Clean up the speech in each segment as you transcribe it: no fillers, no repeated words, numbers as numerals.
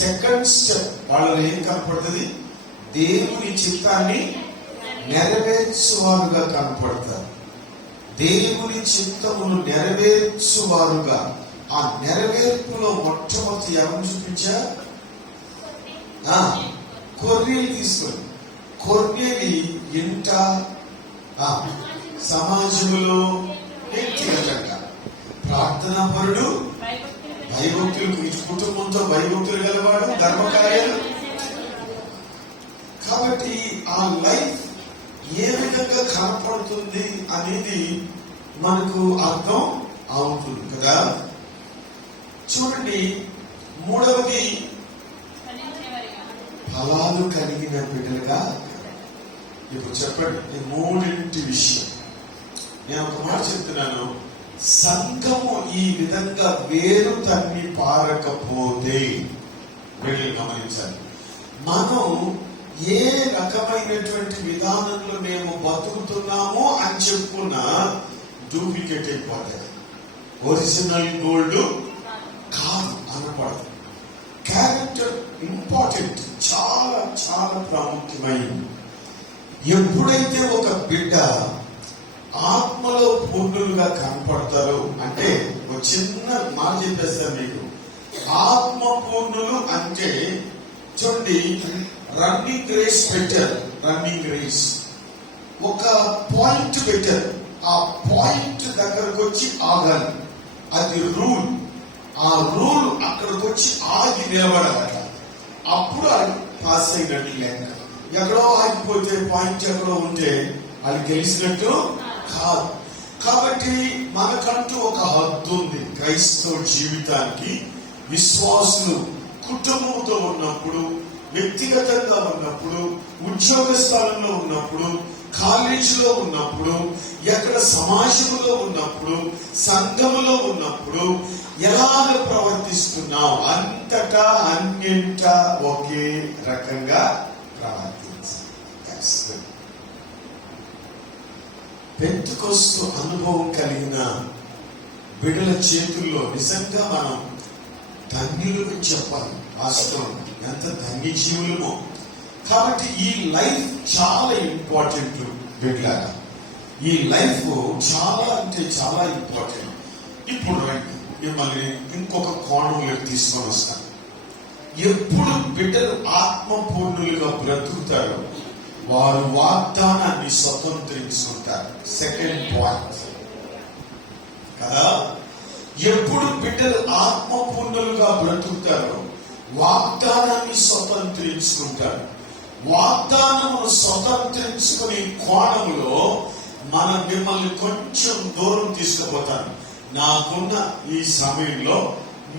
Second step వాళ్ళలో ఏం కనపడుతుంది? దేవుని చిత్తాన్ని నెరవేర్చువారుగా కనపడతారు. దేవుని చిత్తమును నెరవేర్చువారుగా. ఆ నెరవేర్పులో మొట్టమొదటి ఎవరు చూపించా? కొర్నేలి తీసుకొని, కొర్నేలి ఇంట సమాజంలో వ్యక్తిగతంగా ప్రార్థనాపరుడు, భయభక్తులు, కుటుంబంతో భయభక్తులు గలవాడు, ధర్మకార్యాలు. కాబట్టి ఆ లైఫ్ ఏ విధంగా కనపడుతుంది అనేది మనకు అర్థం అవుతుంది కదా. చూడండి, మూడవది ఫలాలు కలిగిన బిడ్డలుగా. ఇప్పుడు చెప్పండి, ఈ మూడింటి విషయం నేను ఒక మాట చెప్తున్నాను. సంఘము ఈ విధంగా వేరు తన్ని పారకపోతే వీళ్ళు గమనించాలి. మనం ఏ రకమైనటువంటి విధానంలో మేము బతుకుతున్నామో అని చెప్పుకున్న డూప్లికేట్ అయిపోతుంది. ఒరిజినల్ గోల్డ్ కాదు అనపడదు. క్యారెక్టర్ ఇంపార్టెంట్, చాలా చాలా ప్రాముఖ్యమైనది. ఎప్పుడైతే ఒక బిడ్డ ఆత్మలో పూర్ణులుగా కనపడతారో, అంటే ఒక చిన్న మాట చెప్పేస్తారు మీకు. ఆత్మ పూర్ణులు అంటే చూడండి, రన్నింగ్ రేస్ పెట్టారు. రన్నింగ్ రేస్ ఒక పాయింట్ పెట్టారు. ఆ పాయింట్ దగ్గరకు వచ్చి ఆగాలి, అది రూల్. ఆ రూల్ అక్కడికి వచ్చి ఆగి నిలబడాలట. అప్పుడు అది పాస్ అయినట్టు లెక్క. ఎక్కడో ఆగిపోతే, పాయింట్ ఎక్కడో ఉంటే అది గెలిచినట్టు కాదు. కాబట్టి మనకంటూ ఒక హద్దు ఉంది. క్రైస్తవ జీవితానికి విశ్వాసులు కుటుంబంతో ఉన్నప్పుడు, వ్యక్తిగతంగా ఉన్నప్పుడు, ఉద్యోగ స్థలంలో ఉన్నప్పుడు, కాలేజీలో ఉన్నప్పుడు, ఎక్కడ సమాజంలో ఉన్నప్పుడు, సంఘములో ఉన్నప్పుడు ఎలాగ ప్రవర్తిస్తున్నావు, అంతటా అన్నింటా ఒకే రకంగా ప్రవర్తించాలి. పెంతెకొస్తు అనుభవం కలిగిన బిడ్డల చేతుల్లో నిజంగా మనం ధన్యులకు చెప్పాలి. వాస్తవం ఎంత ధన్య జీవులమో. కాబట్టి ఈ లైఫ్ చాలా ఇంపార్టెంట్ బిడ్డలాగా. ఈ లైఫ్ చాలా అంటే చాలా ఇంపార్టెంట్. ఇప్పుడు రండి, మిమ్మల్ని ఇంకొక కోణంలోకి తీసుకొని వస్తాను. ఎప్పుడు బిడ్డలు ఆత్మపూర్ణులుగా బ్రతుకుతారో వారు వాగ్దానాన్ని స్వతంత్రించుకుంటారు. సెకండ్ పాయింట్ కదా. ఎప్పుడు బిడ్డలు ఆత్మపూర్ణులుగా బ్రతుకుతారో వాగ్దానాన్ని స్వతంత్రించుకుంటారు. వాగ్దానమును స్వతంత్రించుకునే కోణంలో మనం మిమ్మల్ని కొంచెం దూరం తీసుకుపోతాను. నాకున్న ఈ సమయంలో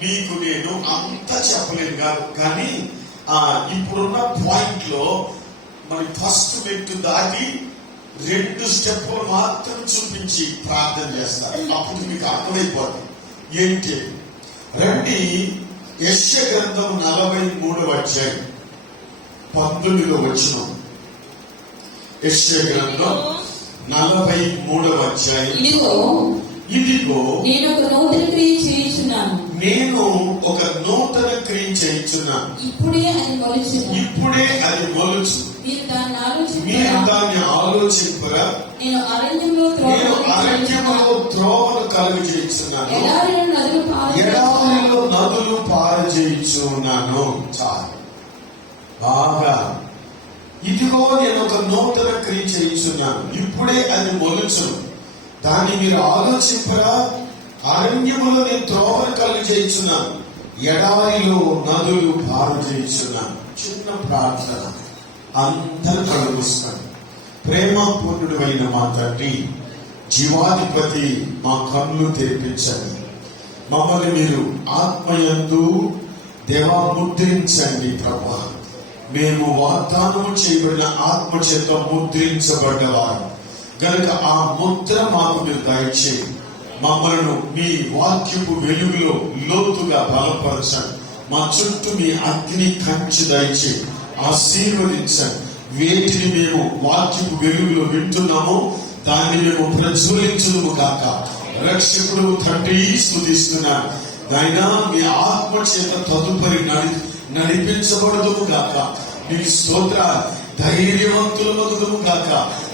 మీకు నేను అంత చెప్పలేను కాదు, కానీ ఇప్పుడున్న పాయింట్ లో మరి ఫస్ట్ మెట్టు దాటి 2 స్టెప్పులు మాత్రం చూపించి ప్రార్థన చేస్తారు. అప్పుడు మీకు అర్థమైపోతుంది ఏంటి. రండి, యెషయా గ్రంథం 43వ అధ్యాయం 19వ వచనం. యెషయా గ్రంథం 43వ అధ్యాయం. ఇదిగో నేను ఒక నూతన క్రియ చేయుచున్నాను. ఇప్పుడే అది మొలుచు. మీరు దాన్ని ఆలోచింపరా? నేను అరణ్యంలో త్రోవలు కలుగజేయుచున్నాను, ఎడారిలో నదులు పారజేయుచున్నాను. చాలు బాగా. ఇదిగో నేను ఒక నూతన క్రియ చేయుచున్నాను, ఇప్పుడే అది మొలుచు. దాన్ని మీరు ఆలోచింపరా? అరణ్యములో నేను త్రోవలు కలుగజేయుచున్నాను, ఎడారిలో నదులు పారజేయుచున్నాను. చిన్న ప్రార్థన, అందరూ కలుగుస్తాను. ప్రేమపూర్ణుడు అయిన మా తండ్రి, జీవాధిపతి, మా కన్నులు తెరిపించండి. మమ్మల్ని మీరు ఆత్మయందు దేవా ముద్రించండి ప్రభా. మేము వాగ్దానము చేయబడిన ఆత్మ చేత ముద్రించబడ్డవారు గనుక ఆ ముద్ర మాకు మీరు దయచేయండి. మమ్మల్ని మీ వాక్యపు వెలుగులో లోతుగా బలపరచండి. మా చుట్టూ మీ అగ్ని కంచి దయచేయండి, ఆశీర్వదించండి. వేటిని మేము వాక్యపు వెలుగులో వింటున్నామో దాన్ని మేము ప్రజ్వలించుదుము కాక. రక్షకుడు తండ్రి స్తుతిస్తున్నాను. నాయనా, మీ ఆత్మ చేత తదుపరి నడిపించబడదుము గాక. నీకు స్తోత్ర. ధైర్యవంతులమగుదుము గాక.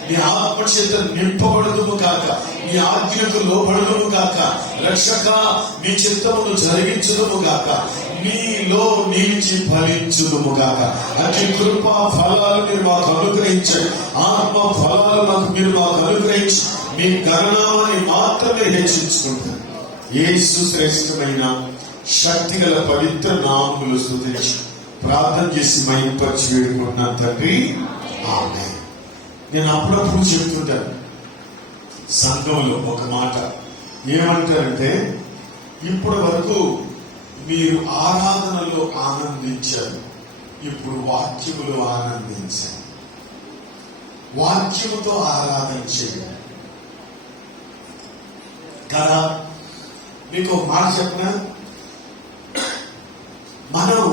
నీ ఆత్మచేత నింపబడదుము గాక. నీ ఆజ్ఞకు లోబడదుము గాక. రక్షక, నీ చిత్తమును జరిగించుదుము గాక. నీలో నిలిచి ఫలించుదుము గాక. అతి కృపా ఫలాలు మీరు మాకు అనుగ్రహించండి. ఆత్మ ఫలాలు మీరు మాకు అనుగ్రహించి మీ గణనామాన్ని మాత్రమే హెచ్చించుకుంటారు. యేసు శ్రేష్టమైన శక్తి గల పవిత్ర నామములు స్తుతించి ప్రార్థన చేసి మహింపరిచి వేడుకుంటున్నాను తండ్రి. ఆమేన్. నేను అప్పుడప్పుడు చెప్తుంటాను సంఘంలో ఒక మాట. ఏమంటారంటే, ఇప్పటి వరకు మీరు ఆరాధనలో ఆనందించారు, ఇప్పుడు వాక్యములో ఆనందించారు. వాక్యముతో ఆరాధన చేయండి కదా. మీకు ఒక మాట చెప్పిన, మనం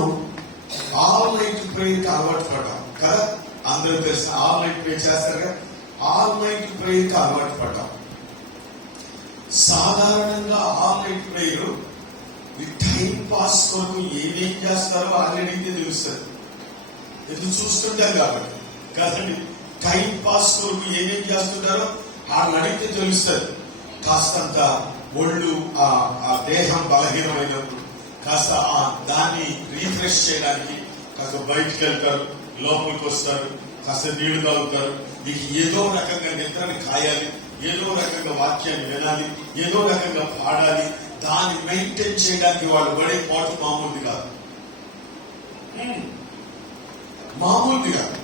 ఆల్ నైట్ ప్రేయర్కి అలవాటు పడ్డాం కదా. అందరూ తెలిసిన ఆల్ నైట్ ప్రే చేస్తారు కదా. ఆల్ నైట్ ప్రేయర్కి అలవాటు పడ్డాం. సాధారణంగా ఆల్ నైట్ ప్రేయర్ ఈ టైం పాస్ కొరకు ఏమేం చేస్తారో ఆల్రెడీ తెలుస్తుంది. ఎందుకు చూస్తుంటారు కాబట్టి కదండి. టైం పాస్ కొరకు ఏమేం చేస్తుంటారో వాళ్ళు అడిగితే తెలుస్తుంది. కాస్తంత ఒళ్ళు, ఆ దేహం బలహీనమైనప్పుడు కాస్త దాన్ని రీఫ్రెష్ చేయడానికి కాస్త బయటికి వెళ్తారు, లోపలికి వస్తారు, కాస్త నీళ్లు తాగుతారు. మీకు ఏదో రకంగా నిద్రని కాయాలి, ఏదో రకంగా వాక్యాన్ని వినాలి, ఏదో రకంగా పాడాలి. దాన్ని మెయింటైన్ చేయడానికి వాళ్ళు పడే పాటు మామూలుది కాదు, మామూలుది కాదు.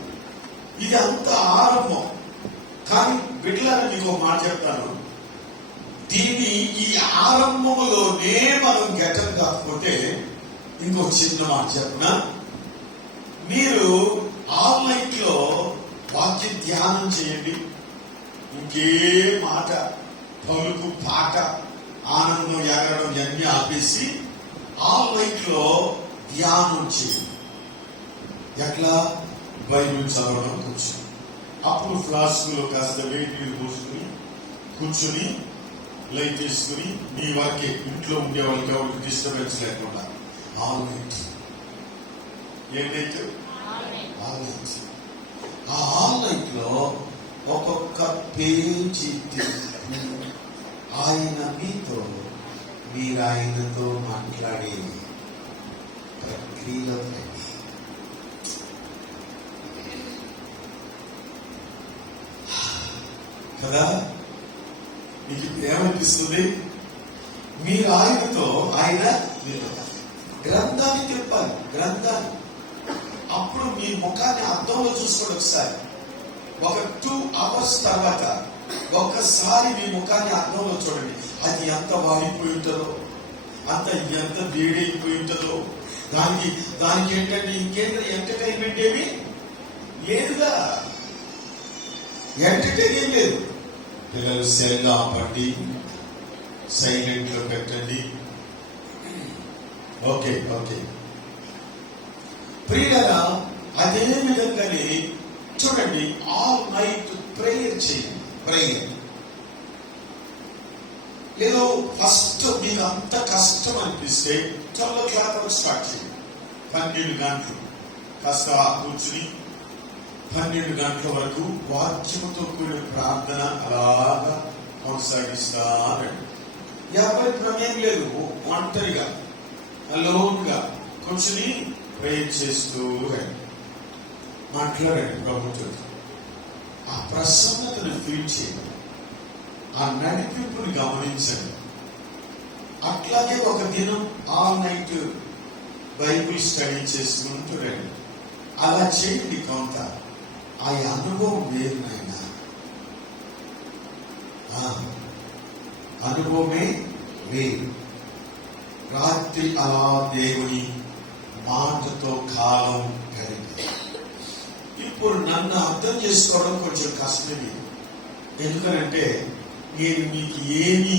ఇది అంత ఆరంభం. కానీ బిడ్డలని మీకు ఒక మాట చెప్తాను. దీన్ని ఈ ఆరంభంలోనే మనం గెటం కాకపోతే ఇంకో చిన్న మాట చెప్పనా. మీరు ఆన్లైన్ లో వాక్య ధ్యానం చేయండి. ఇంకే మాట, పలుకు, పాట, ఆనందం, ఎగరడం ఇవన్నీ ఆపేసి ఆన్లైన్ లో ధ్యానం చేయండి. ఎట్లా? బైబిల్ చదవడం కూర్చొని, అప్పుడు ఫ్లాస్కులో కాస్త వేడి నీళ్ళు పోసుకుని కూర్చుని లైట్ చేసుకుని మీ వాక్య ఇంట్లో ఉండే వాళ్ళకి ఎవరికి డిస్టర్బెన్స్ లేకుండా ఆన్లైన్. ఏంటైతే ఆన్లైన్, ఆ ఆన్లైన్ లో ఒక్కొక్క పేజీ ఆయన మీతో, మీరు ఆయనతో మాట్లాడే ప్రక్రియలో కదా. మీకు ఏమనిపిస్తుంది? మీరు ఆయనతో, ఆయన మీతో గ్రంథాన్ని చెప్పాలి. గ్రంథాన్ని అప్పుడు మీ ముఖాన్ని అద్దంలో చూసుకోండి. ఒకసారి ఒక 2 hours తర్వాత ఒక్కసారి మీ ముఖాన్ని అద్దంలో చూడండి. అది ఎంత వాడిపోయి ఉంటుందో, ఎంత వేడైపోయి ఉంటుందో. దానికి ఏంటంటే ఇంకేంటో ఎంటర్టైన్మెంట్ ఏమి లేదుగా. ఎంటర్టైన్ లేదు. పిల్లలు సెల్గా ఆపండి, సైలెంట్ లో పెట్టండి. ఓకే. ప్రియులారా, అదే విధంగానే చూడండి, ఆల్ నైట్ ప్రేయర్ చేయండి. ప్రేయర్ ఏదో ఫస్ట్ మీకు అంత కష్టం అనిపిస్తే 12 o'clock వరకు స్టార్ట్ చేయండి. 12 గంటలు కాస్త కూర్చుని 12 గంటల వరకు వాక్యముతో కూడిన ప్రార్థన అలాగా కొనసాగిస్తారండి. ఎవరి ప్రమేయం లేదు, ఒంటరిగా అలోన్గా కూర్చుని ప్రేయర్ చేస్తూ మాట్లాడండి ప్రభుత్వం. ఆ ప్రసన్నతను ఫీల్ చేయండి, ఆ నడిపింపుని గమనించండి. అట్లాగే ఒక దినం ఆల్ నైట్ బైబిల్ స్టడీ చేసుకుంటూ రండి. అలా చేయండి కొంత. ఆ అనుభవం వేరు నాయన, అనుభవమే వేరు. రాత్రి అలా దేవుని మాటతో కాలం గడిపే. ఇప్పుడు నన్ను అర్థం చేసుకోవడం కొంచెం కష్టమే. ఎందుకనంటే నేను మీకు ఏమి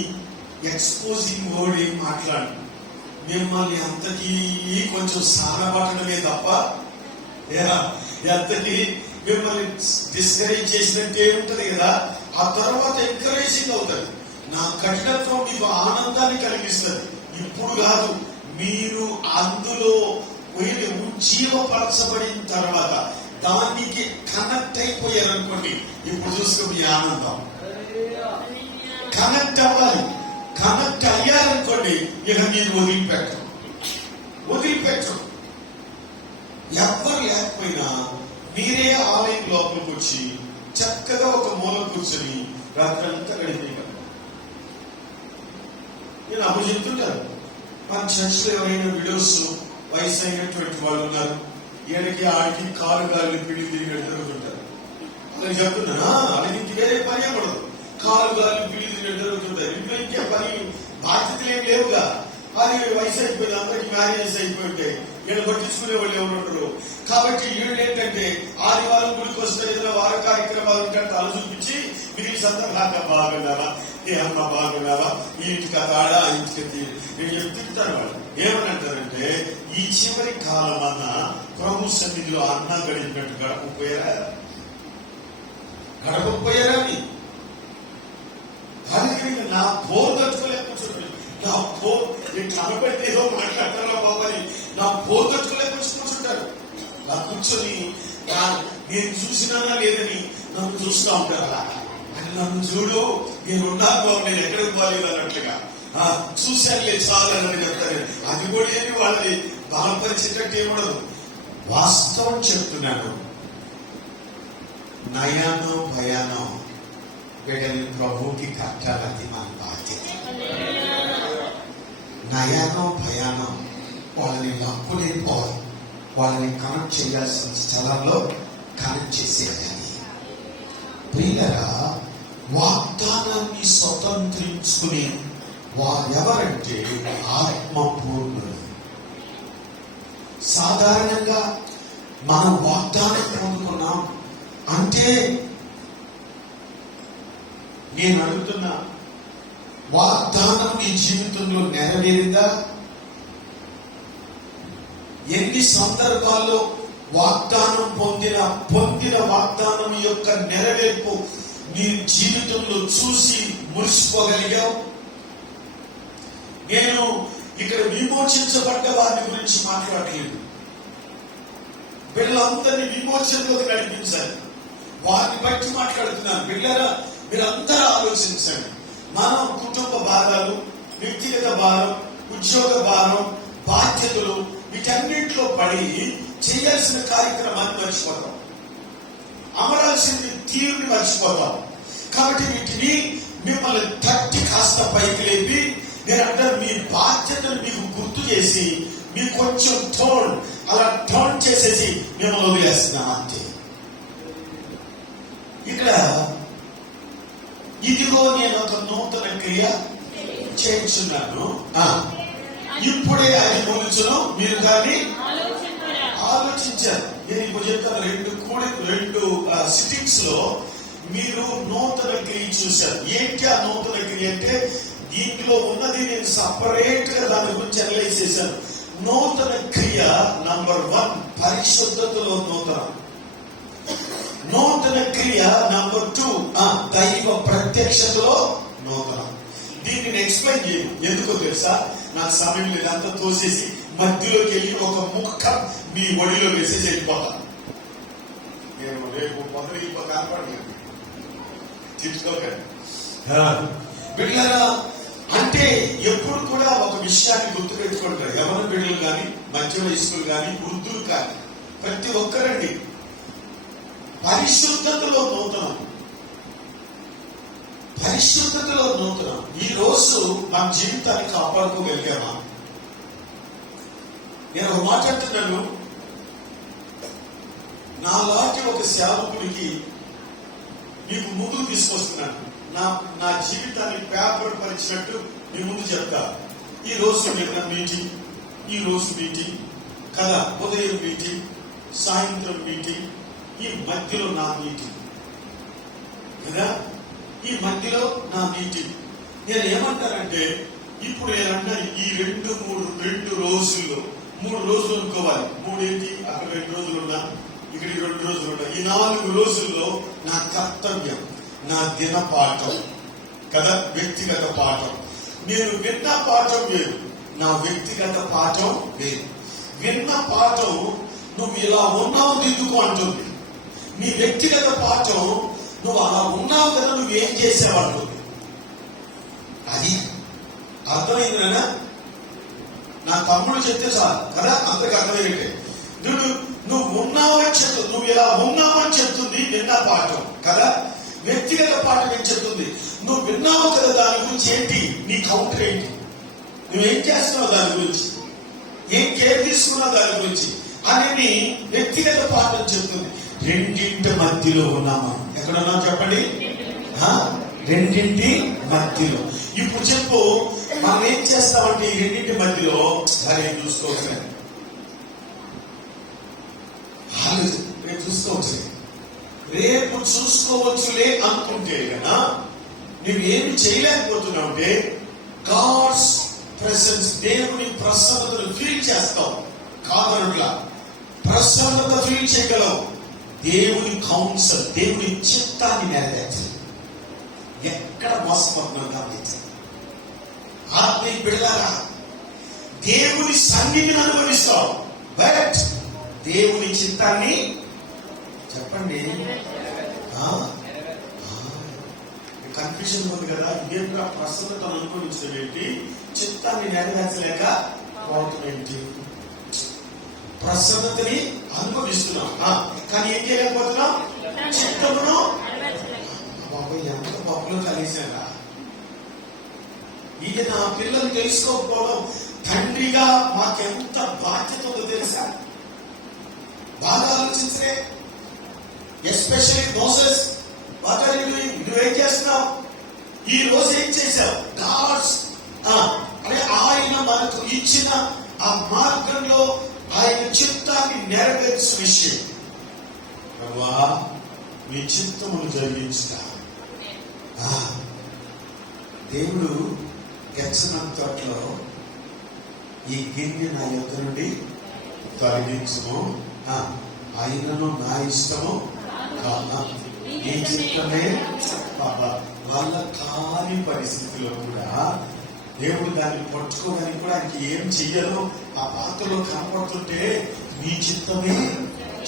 ఎక్స్పోజింగ్ వర్డ్ ఏం మాట్లాడు, మిమ్మల్ని అంతకీ కొంచెం సానబట్టడమే తప్ప ఎంతకీ మిమ్మల్ని డిస్కరేజ్ చేసినట్టే ఉంటుంది కదా. ఆ తర్వాత ఎంకరేజింగ్ అవుతుంది. నా కఠినత్వం మీకు ఆనందాన్ని కలిగిస్తుంది. ఇప్పుడు కాదు, మీరు అందులో ఉంటే జీవపరచబడిన తర్వాత దానికి కనెక్ట్ అయిపోయారనుకోండి, ఇప్పుడు చూసుకో మీ ఆనందం. కనెక్ట్ అవ్వాలి. కనెక్ట్ అయ్యారనుకోండి, ఇక మీరు వదిలిపెట్టరు. ఎవ్వరు లేకపోయినా మీరే ఆలయం లోపలికి వచ్చి చక్కగా ఒక మూల కూర్చొని రాత్రంతా గడిపేయగలరు. నేను అప్పుడు చెప్తుంటాను, మన చర్చిలో ఎవరైనా విడోస్ వయసు అయినటువంటి వాళ్ళు ఉన్నారు, ఈయనకి ఆడికి కాలు గాలి పిడి తిరిగి జరుగుతుంటారు. అలాగే చెప్తున్నా, అలాగే ఇంక వేరే పని పడదు. కాలు గాలి పిడి తిరిగి జరుగుతుంటారు. ఇంట్లో ఇంకే పని బాధ్యతలు ఏం లేవుగా. అది వయసు అయిపోయింది, అందరికి మ్యారేజెస్ అయిపోయింటాయి. వీళ్ళు పట్టించుకునే వాళ్ళు ఎవరు ఉండరు. కాబట్టి వీళ్ళు ఏంటంటే ఆదివారం గుడికి వస్తే ఏదైనా వార కార్యక్రమాలు ఉంటే అలా చూపించి మీరు సందర్భంగా బాగున్నావా, ఏ అమ్మ బాగున్నావా, ఈ ఇంటికి కాడా, ఆ ఇంటికి నేను చెప్తుంటాను. వాళ్ళు ఏమని అంటారంటే, ఈ చివరి కాలం అన్న ప్రభు సన్నిధిలో అన్న గడిపినట్టు గడపకపోయారా అని దానికి నా బోర్ తట్టుకోలేకపోతుంది. నా బోర్ నేను కనబడితే ఏదో మాట్లాడతారా బాబని నా బోర్ తట్టుకోలేకపోతుంటారు. నా కూర్చొని నేను చూసినా లేదని నన్ను చూస్తూ ఉంటారు. అలా అని నన్ను చూడు, నేను ఉన్నాను బాబు, నేను ఎక్కడికి పోలేదు అన్నట్లుగా. చూశానులే చాలని చెప్తారు. అది కూడా ఏమి వాళ్ళని బలపరిచేటట్టు ఏమడదు. వాస్తవం చెప్తున్నాను, నయానో భయానో వీళ్ళని ప్రభువుకి కట్టాలది మన బాధ్యత. నయానో భయానో వాళ్ళని లాక్కులేకపోవాలి. వాళ్ళని కనెక్ట్ చేయాల్సిన స్థలంలో కనెక్ట్ చేసేయాలి. ప్రియులరా, వాగ్దానాన్ని స్వతంత్రించుకుని ఎవరంటే ఆత్మపూర్ణులు. సాధారణంగా మనం వాగ్దానం పొందుకున్నాం అంటే, నేను అడుగుతున్నా, వాగ్దానం నీ జీవితంలో నెరవేరిందా? ఎన్ని సందర్భాల్లో వాగ్దానం పొందిన వాగ్దానం యొక్క నెరవేర్పు నీ జీవితంలో చూసి మురిసిపోగలిగావు? నేను ఇక్కడ విమోచించబడ్డ వారి గురించి మాట్లాడలేదు. వీళ్ళందరినీ విమోచనలోకి నడిపించాలి. వారిని బట్టి మాట్లాడుతున్నాను. బిడ్డలారా, మీరందరూ ఆలోచించండి. మనం కుటుంబ భారాలు, వ్యక్తిగత భారం, ఉద్యోగ భారం, బాధ్యతలు, వీటన్నింటిలో పడి చేయాల్సిన కార్యక్రమాన్ని మర్చిపోతాం. అమరాల్సిన తీరుని మర్చిపోతాం. కాబట్టి వీటిని మిమ్మల్ని తట్టి కాస్త పైకి లేపి, మీరందరూ మీ బాధ్యతను మీకు గుర్తు చేసి, మీకు కొంచెం టోన్ చేసేసి మిమ్మల్ని వదిలేస్తున్నాం అంతే. ఇక్కడ ఇదిగో నేను ఒక నూతన క్రియ చేయించున్నాను, ఇప్పుడే అది మొలుచును, మీరు కానీ ఆలోచించారు. నేను ఇప్పుడు చెప్తాను, రెండు సిట్టింగ్స్ లో మీరు నూతన క్రియ చూశారు. ఏంటి ఆ నూతన క్రియ అంటే, దీంట్లో ఉన్నది నేను సపరేట్ గా దాని గురించి అనలైజ్ చేశాను. నూతన క్రియ నంబర్ 1 పరిశుద్ధతలో నూతన క్రియ నంబర్ 2 దైవ ప్రత్యక్షతలో నూతన. దీన్ని ఎక్స్ప్లెయిన్ చేయను, ఎందుకో తెలుసా? నాకు సమయం లేదు. అంతా తోసేసి మధ్యలోకి వెళ్ళి ఒక ముక్క మీ ఒడిలో వేసేసి వెళ్ళిపోతాను. నేను రేపు మొదలు కనపడలేదు, తీసుకోకండి బిడ్డలారా. అంటే ఎప్పుడు కూడా ఒక విషయాన్ని గుర్తుపెట్టుకుంటారు. యవన బిడ్డలు కానీ, మధ్య వయస్కులు కానీ, వృద్ధులు కానీ, ప్రతి ఒక్కరండి. పరిశుద్ధతలో నూతనం. ఈ రోజు మన జీవితాన్ని కాపాడుకోగలిగామా? నేను ఒక మాట్లాడుతున్నాను, నాలాంటి ఒక సేవకుడికి మీకు ముందుకు తీసుకొస్తున్నాను. నా జీవితాన్ని పేపర్ పరిచినట్టు మీ ముందు చెప్తా. ఈ రోజు మీటింగ్, ఈ రోజు మీటింగ్ కదా, ఉదయం మీటింగ్, సాయంత్రం మీటింగ్, ఈ మధ్యలో నా మీటింగ్ కదా, ఈ మధ్యలో నా మీటింగ్. నేను ఏమంటానంటే, ఇప్పుడు నేనన్నా ఈ 2 రోజుల్లో 3 రోజులు అనుకోవాలి. 3 ఏంటి, అక్కడ 2 రోజులు ఉన్నా, ఇక్కడ 2 రోజులు ఉన్నా, ఈ 4 రోజుల్లో నా కర్తవ్యం, నా దిన పాఠం కదా, వ్యక్తిగత పాఠం. నేను విన్న పాఠం వేరు, నా వ్యక్తిగత పాఠం వేరు. విన్న పాఠం నువ్వు ఇలా ఉన్నావు దిద్దుకో అంటుంది. నీ వ్యక్తిగత పాఠం నువ్వు అలా ఉన్నావు కదా, నువ్వేం చేసావు అంటుంది. అది అర్థమైందినా? నా తమ్ముడు చెప్తే చాలు కదా, అంతకు అర్థమైనట్టే. నువ్వు ఉన్నావు అని చెప్తుంది, నువ్వు ఇలా ఉన్నావు అని చెప్తుంది విన్న పాఠం కదా. వ్యక్తిగత పాఠం ఏం చెప్తుంది? నువ్వు విన్నావు కదా, దాని గురించి ఏంటి నీ కౌంటర్ ఏంటి, నువ్వేం చేస్తున్నావు దాని గురించి, ఏం కేర్ తీసుకున్నావు దాని గురించి అనేది వ్యక్తిగత పాఠం చెప్తుంది. రెండింటి మధ్యలో ఉన్నామా? ఎక్కడున్నాం చెప్పండి? రెండింటి మధ్యలో. ఇప్పుడు చెప్పు, మనం ఏం చేస్తామంటే ఈ రెండింటి మధ్యలో సరే చూసుకోవచ్చు, రేపు చూసుకోవచ్చు, రేపు చూసుకోవచ్చులే అనుకుంటే కదా నువ్వేమి చేయలేకపోతున్నావు అంటే గాడ్స్ ప్రెసెన్స్, దేవుని ప్రసన్నతను ఫీల్ చేస్తావు. కాదనులా ప్రసన్నత ఫీల్ చేయగలవు. దేవుని కౌన్సిల్, దేవుని చిత్తాన్ని నెరవేర్చాలి. ఎక్కడ మోసపోతున్నావు గమనించాలి. ఆత్మీయ బిడ్డలారా, దేవుని సన్నిధిని అనుభవిస్తావు, బట్ దేవుని చిత్తాన్ని చెప్పండి. కన్ఫ్యూజన్ ఉంది కదా, ఇదేంటి ప్రసన్నతను అనుభవించడం ఏంటి, చిత్తాన్ని నెరవేర్చలేక పోవటం. ప్రసన్నతని అనుభవిస్తున్నాం కానీ ఏం చేయలేకపోతున్నాం, చిత్తమును. బాబాయ్ ఎంత పప్పులో కలిసారా, ఇది నా పిల్లలు తెలుసుకోకపోవడం. తండ్రిగా మాకెంత బాధ్యత ఉందో తెలుసా? బాగా ఆలోచించే. Especially Moses, what are you doing? నువ్వేం చేస్తున్నావు? ఈ రోజు ఏం చేశావు? గాడ్స్ అంటే ఆయన మనకు ఇచ్చిన ఆ మార్గంలో ఆయన చిత్తాన్ని నెరవేర్చే విషయం. ప్రభా మీ చిత్తమును జరిగించుట. దేవుడు గెత్సెమనే తోటలో ఈ గిన్నె నా యొద్ద నుండి తొలగించుము, ఆయనను నా ఇష్టము నీ చిత్తమే. వాళ్ళ కాని పరిస్థితిలో కూడా దేవుడు దాన్ని పట్టుకోవడానికి కూడా ఆయనకి ఏం చెయ్యాలో ఆ పాత్రలో కనపడుతుంటే నీ చిత్తమే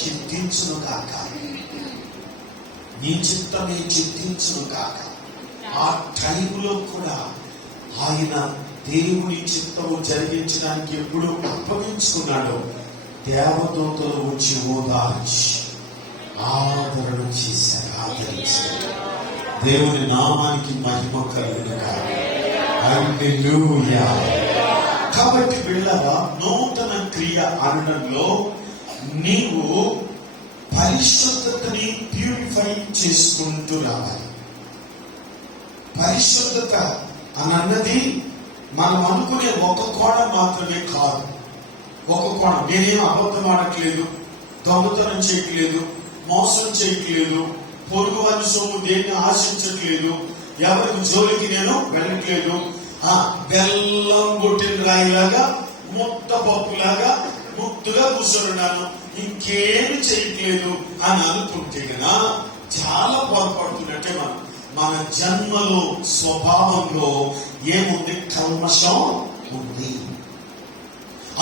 చిత్తించును కాక, నీ చిత్తమే చిత్తించును కాక. ఆ టైంలో కూడా ఆయన దేవుని చిత్తము జరిగించడానికి ఎప్పుడు అప్పగించుకున్నాడో దేవదూతలు వచ్చి ఓదార్చి ఆదరణ చేశారు, ఆదరించారు. దేవుని నామానికి మహిమ కలుగును కాక. హల్లెలూయా. కాబట్టి బిడ్డలారా, నూతన క్రియ అనడంలో నీవు పరిశుద్ధతని ప్యూరిఫై చేసుకుంటూ రావాలి. పరిశుద్ధత అన్నది మనం అనుకునే ఒక కోణం మాత్రమే కాదు. ఒక కోణం, నేనేం అబద్ధం ఆడట్లేదు, దొంగతనం చేయట్లేదు, మోసం చేయట్లేదు, పొరుగు వారి సొమ్ము దేన్ని ఆశించట్లేదు, ఎవరికి జోలికి నేను వెళ్ళట్లేదు, బెల్లం కొట్టిన రాయిలాగా ముద్ద పప్పులాగా ముద్దుగా కూర్చొని ఇంకేమి చేయట్లేదు అని అనుకుంటే కదా చాలా పొరపడుతున్నట్టే. మన జన్మలో స్వభావంలో ఏముంది? కల్మషం ఉంది.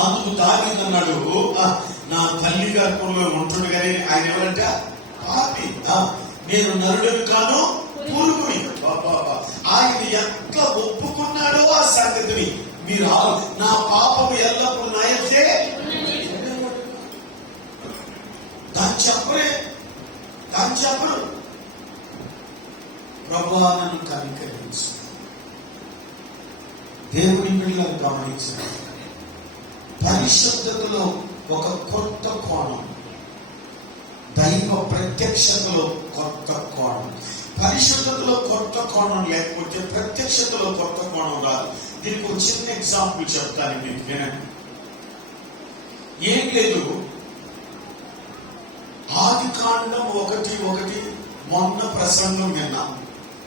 అందుకు దావీదన్నాడు, నా తల్లి గర్భంలో ఉంటుండు కానీ ఆయన ఎవరంట? పాపి. నేను నరుడిని కాను, పురుగుని. ఆయన ఎంత ఒప్పుకున్నాడో ఆ సంగతిని మీరు నా పాపము ఎల్లప్పుడు నాయతే దాన్ని చెప్పరే, దాన్ని చెప్పరు. ప్రభువా నన్ను కనికరించు. దేవుని పిల్లలు గమనించారు, పరిశుద్ధతలో ఒక కొత్త కోణం, దైవ ప్రత్యక్షతలో కొత్త కోణం. పరిశుద్ధతలో కొత్త కోణం లేకపోతే ప్రత్యక్షతలో కొత్త కోణం రాదు. దీనికి ఒక చిన్న ఎగ్జాంపుల్ చెప్తాను మీకు, వినండి. ఏం లేదు, ఆదికాండం 1:1 మొన్న ప్రసంగం విన్నా,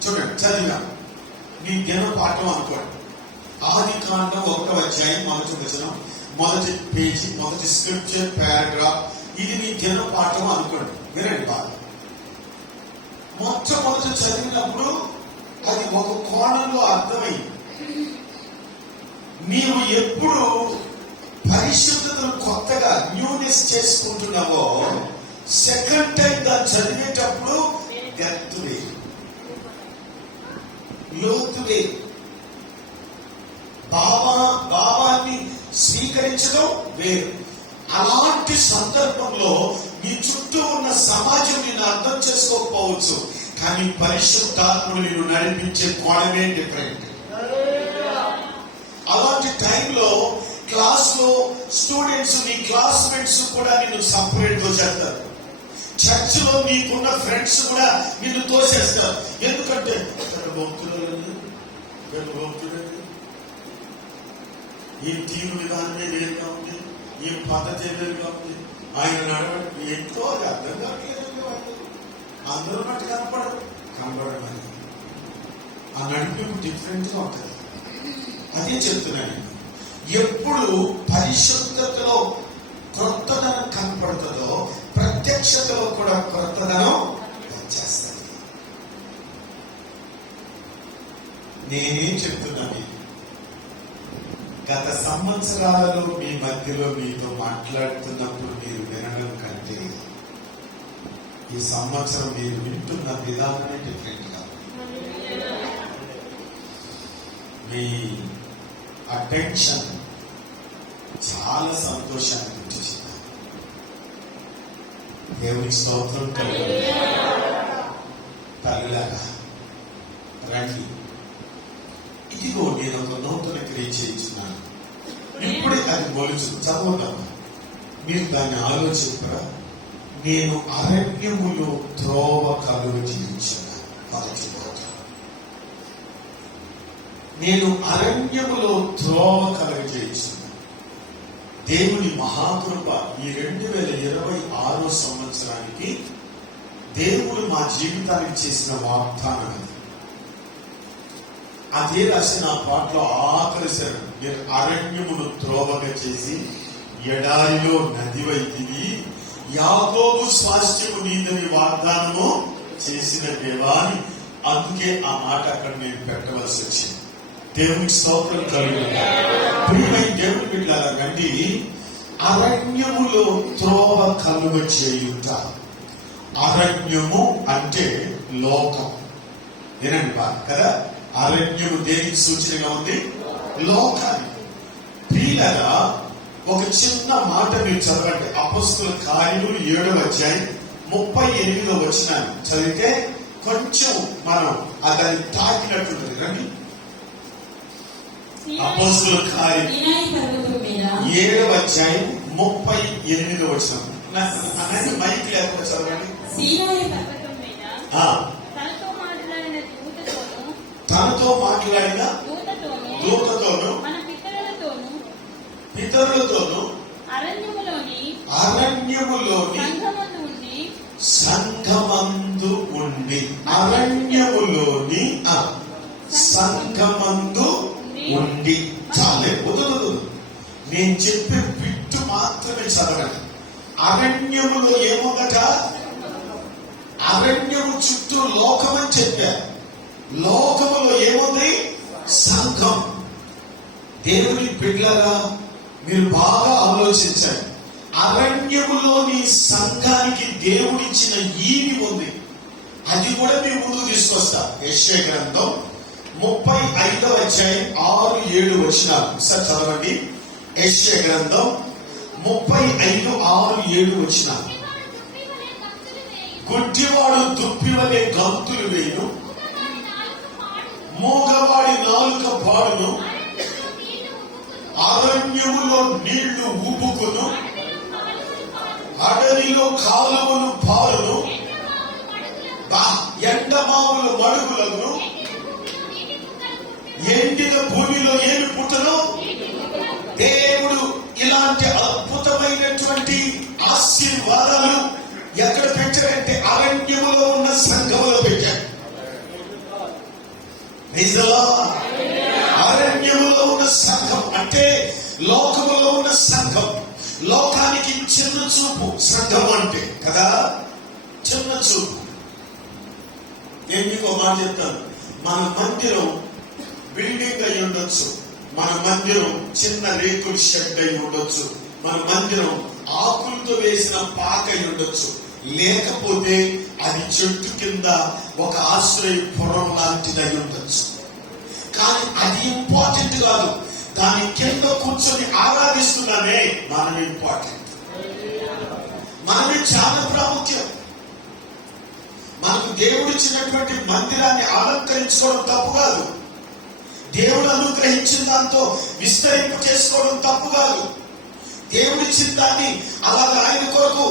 చూడండి, చదివా. మీ దిన పాఠం అనుకోండి. ఆదికాండం 1వ అధ్యాయం 1వ వచనం, మొదటి పేజీ, మొదటి స్క్రిప్చర్ పారాగ్రాఫ్. ఇది మీ దిన పాఠం అనుకోండి, వినండి బాగా. మొట్టమొదటి చదివినప్పుడు అది ఒక కోణంలో అర్థమైంది. నీవు ఎప్పుడు పరిశుద్ధతను కొత్తగా న్యూనెస్ చేసుకుంటున్నావో, సెకండ్ టైం దాన్ని చదివేటప్పుడు డెప్త్ వేరు, లోతు వేరు. భావాన్ని స్వీకరించడం వేరు. అలాంటి సందర్భంలో నీ చుట్టూ ఉన్న సమాజం నిన్ను అర్థం చేసుకోకపోవచ్చు, కానీ పరిశుద్ధాత్ముడు నిన్ను నడిపించే కోణమే డిఫరెంట్. అలాంటి టైంలో క్లాస్ లో స్టూడెంట్స్, నీ క్లాస్మేట్స్ కూడా నిన్ను సపరేట్ గా చేస్తారు. చర్చ్ లో నీకున్న ఫ్రెండ్స్ కూడా నిన్ను తోసేస్తారు. ఎందుకంటే ఈ తీరు విధానమే వేరుగా ఉంది, ఈ పద్ధతి వేరుగా ఉంది, ఆయన నడవడం ఎంతో అది అర్థం కావట్లేదు. అందరూ మట్టి కనపడమని ఆ నడిపింపు డిఫరెంట్ గా ఉంటుంది. అదే చెప్తున్నాను. ఎప్పుడు పరిశుద్ధతలో క్రొత్తదనం కనపడుతుందో, ప్రత్యక్షతలో కూడా క్రొత్తదనం వచ్చేస్తుంది. నేనేం చెప్తున్నాను, గత సంవత్సరాలలో మీ మధ్యలో మీతో మాట్లాడుతున్నప్పుడు మీరు వినడం కంటే ఈ సంవత్సరం మీరు వింటున్న విధానమే డిఫరెంట్ గా, మీ అటెన్షన్ చాలా సంతోషాన్ని తెచ్చింది. దేవుని స్తోత్రం. తల్లిలాగా రండి, ఇదిగో నేను ఒక నూతన క్రియ చేయించున్నాను, ఇప్పుడే అది మొలుచు. చదువుతాం, మీరు దాన్ని ఆలోచించరా. నేను అరణ్యములో త్రోవ కలుగు చేయించాను. మొదటి మాట, నేను అరణ్యములో త్రోవ కలుగు చేయించాను. దేవుని మహాకృప ఈ 2026 సంవత్సరానికి దేవుడు మా జీవితానికి చేసిన వాగ్దానం. అదే రాసిన పాటలో ఆఖరి శరణం, నేను అరణ్యమును త్రోవగా చేసి ఎడారిలో నదివైతివి, యాకోబు స్వాస్థ్యము నీదని వాగ్దానము చేసిన దేవాని. అందుకే ఆ మాట అక్కడ నేను పెట్టవలసి వచ్చింది. దేవునికి స్తోత్రం కలుగుతుంది. ప్రియమైన దేవుని బిడ్డలారా రండి, అరణ్యములో త్రోవ కలుగ చేయుట. అరణ్యము అంటే లోకం. వినండి బాగా కదా, అరణ్యము దేనికి సూచనగా ఉంది? లోకానికి. ప్రియులారా, ఒక చిన్న మాట మీరు చదవండి. అపొస్తలుల కార్యములు 7వ అధ్యాయం 38వ వచనాన్ని చదివితే కొంచెం మనం దాన్ని తాకినట్టుంది. రండి, అపొస్తలుల కార్యం 7వ అధ్యాయం 38వ వచనం. అనేది మైక్ లేకుండా చదవండి. తనతో మాట్లాడిన దూతతోను పితరులతోను అరణ్యములోని సంఘమందు ఉండి, అరణ్యములోని సంఘమందు ఉండి. చాలే వదలదు, నేను చెప్పే బిట్టు మాత్రమే చదవండి. అరణ్యములో ఏమోగట, అరణ్యము చుట్టూ లోకమని చెప్పారు. లోకములో ఏముంది? సంఘం. దేవుని బిడ్డలారా మీరు బాగా ఆలోచించండి. అరణ్యములోని సంఘానికి దేవుడిచ్చిన ఈవి ఉంది. అది కూడా మీ ముందు తీసుకొస్తా. యెషయా గ్రంథం 35వ అధ్యాయం 6-7 వచనాలు సార్ చదవండి. యెషయా గ్రంథం 35:6-7 వచనాలు. గుడ్డివాడు దుప్పివలే గంతులు వేయును, మూగవాడి నాలుక పాడును, అరణ్యములో నీళ్లు ఉబ్బుకును, అడవిలో కాలువలు పారును, ఎండమావుల మడుగులను, ఎండిన భూమిలో ఏమి పుట్టను. దేవుడు ఇలాంటి అద్భుతమైనటువంటి ఆశీర్వాదాలు ఎక్కడ పెట్టారంటే అరణ్యములో ఉన్న సంఘములో పెట్టారు. నిజలా అరణ్యములో ఉన్న సంఘం అంటే లోకములో ఉన్న సంఘం. లోకానికి చిన్న చూపు సంఘం అంటే కదా, చిన్న చూపు. నేను మీకు మాట చెప్తాను, మన మందిరం బిల్డింగ్ అయి ఉండొచ్చు, మన మందిరం చిన్న రేకుల షెడ్ అయి ఉండొచ్చు, మన మందిరం ఆకులతో వేసిన పాక అయి ఉండొచ్చు, లేకపోతే అది చెట్టు కింద ఒక ఆశ్రయపురం లాంటిది అయి ఉండొచ్చు. కానీ అది ఇంపార్టెంట్ కాదు. దాని కింద కూర్చొని ఆరాధిస్తున్నామే మనం ఇంపార్టెంట్, మనమే చాలా ప్రాముఖ్యం. మనకు దేవుడు ఇచ్చినటువంటి మందిరాన్ని అలంకరించుకోవడం తప్పు కాదు, దేవుడు అనుగ్రహించిన దాంతో విస్తరింపు చేసుకోవడం తప్పు కాదు. దేవుడిచ్చిన దాన్ని అలాగే ఆయన కొరకు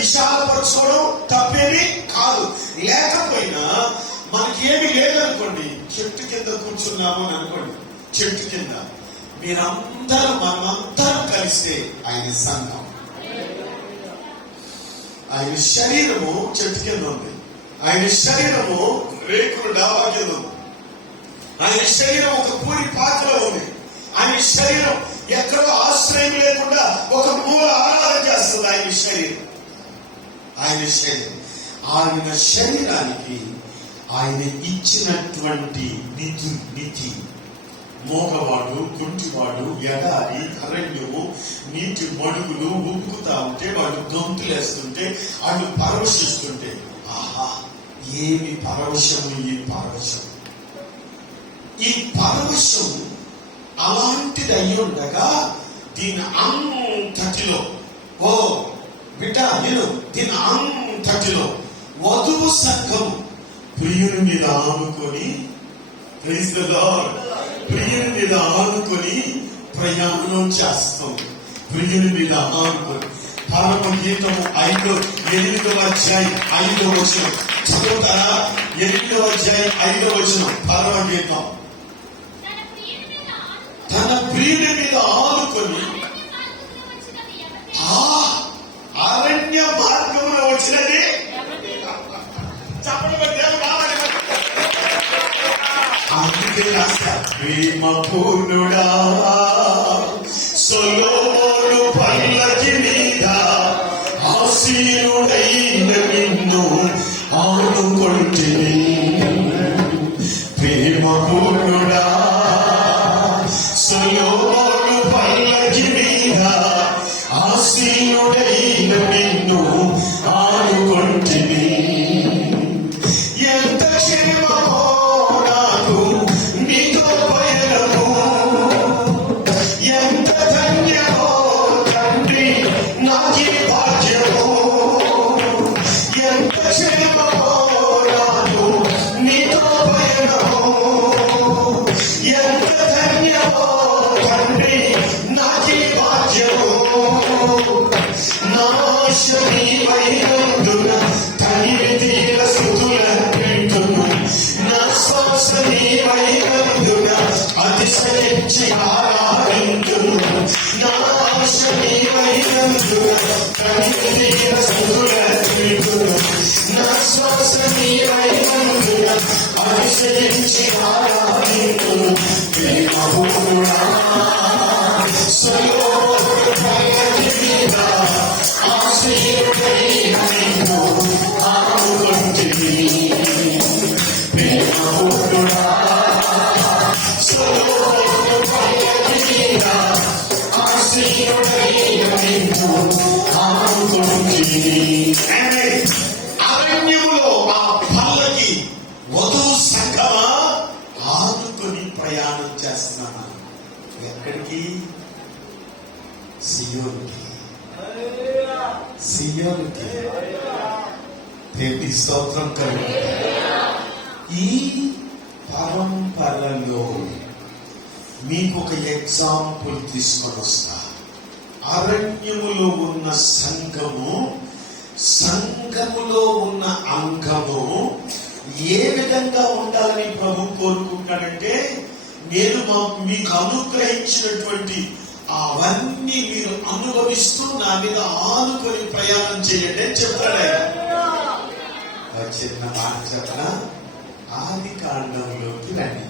విశాలపరచుకోవడం తప్పేది కాదు. లేకపోయినా మనకి ఏమి లేదనుకోండి, చెట్టు కింద కూర్చున్నాము అని అనుకోండి, చెట్టు కింద మీరందరూ మనమందరం కలిస్తే ఆయన సంఘం. ఆయన శరీరము చెట్టు కింద ఉంది, ఆయన శరీరము రేకుల డాబా కింద ఉంది, ఆయన శరీరం ఒక పూరి పాత్రలో ఉంది, ఆయన శరీరం ఎక్కడో ఆశ్రయం లేకుండా ఒక మూల ఆరాధన చేస్తుంది. ఆయన శరీరానికి ఆయన ఇచ్చినటువంటి నిధి, మోగవాడు, కుంటివాడు, ఎడారి, అరణ్యము, నీటి మడుగులు ఉబ్బుకుతా ఉంటే, వాళ్ళు గొంతులేస్తుంటే, వాళ్ళు పరవశిస్తుంటే, ఆహా ఏమి పరవశము! ఈ పరవశం అలాంటిది అయి ఉండగా దీని అంతటిలో, ఓ బిడ్డ నేను దీని అంతటిలో వధువు సంఘం ప్రియుని మీద ఆనుకొని, ప్రైజ్ ద లార్డ్, ప్రియుని మీద ఆనుకొని ప్రయాణం చేస్తాం. ప్రియుని మీద ఆనుకొని పరమ గీతము 8వ అధ్యాయం 5వ వచనం చదువుతారా? 8వ అధ్యాయం 5వ వచనం పరమ గీతం. తన ప్రియుని మీద ఆనుకొని అరణ్య మార్గంలో వచ్చినది అందుకే రాస్తా, ప్రేమ పూర్ణుడా సొలొమోను పల్లకి మీద ఆసీనుడైన నిన్ను ఆనుకొంటిని. ప్రేమ పూర్ణుడా సొలొమోను పల్లకి మీద ఆసీనుడైన నిన్ను ఆనుకొంటిని. ఎంత క్షేమమో నాకు నీతో పయనము, ఎంత ధన్యమో తండ్రి నాకీ భాగ్యము. ఎంత క్షేమమో నాకు నీతో పయనము, ఎంత ధన్యమో తండ్రి నాకీ భాగ్యము. నాశనీవైనందున తనివి తీర స్తుతులర్పింతును, నా శ్వాసనీవైనందున అతిశయించి ఆరాధింతును. నాశనీవైనందున తనివి తీర స్తుతులర్పింతును, నా శ్వాసనీవైనందున అతిశయించి ఆరాధింతును. ప్రేమపూర్ణుడా సొలొమోను పల్లకి మీద ఆసీనుడైన నిన్ను ఆనుకొంటిని. ప్రేమపూర్ణుడా సొలొమోను పల్లకి మీద ఆసీనుడైన నిన్ను ఆనుకొంటిని. అరణ్యములో ఆ పల్లకి వధువు సంఘమా ఆనుకొని ప్రయాణం చేస్తున్నాను. ఎక్కడికి? సియోనుకి. దేవుడి స్తోత్రం కలుగు. ఈ పరంపరలో మీకు ఒక ఎగ్జాంపుల్ తీసుకొని వస్తా. అరణ్యములో ఉన్న సంఘములో ఉన్న అంగము ఏ విధంగా ఉండాలని ప్రభు కోరుకుంటాడంటే, నేను మీకు అనుగ్రహించినటువంటి అవన్నీ మీరు అనుభవిస్తూ నా మీద ఆనుకొని ప్రయాణం చేయండి అని చెప్తాడు. చిన్న మాట చెప్పనా? ఆది కాండంలోకి రండి.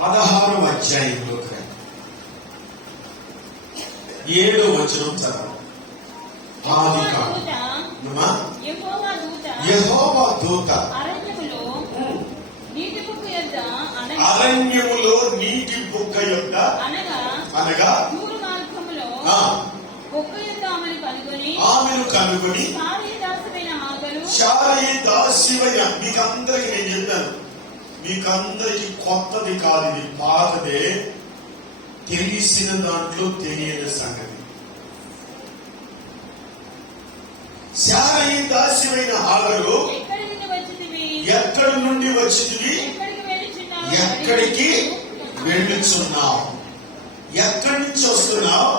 16వ అధ్యాయంలోకి రండి. 7వ వచనం చదవండి. ఆది కాండం. యెహోవా దూత అరణ్యములో నీటి బుగ్గ యొక్క అనగా దూరు మార్గములో బుగ్గ యొక్క ఆమెను కనుగొని శారయి దాసివైన మీకందరికి నేను చెప్పాను, మీకందరికి కొత్తది కాదు, ఇది పాతదే, తెలిసిన దాంట్లో తెలియని సంగతి. శారయి దాసివైన హాగరు ఎక్కడి నుండి వచ్చింది, ఎక్కడికి వెళ్ళుచున్నావు, ఎక్కడి నుంచి వస్తున్నావు,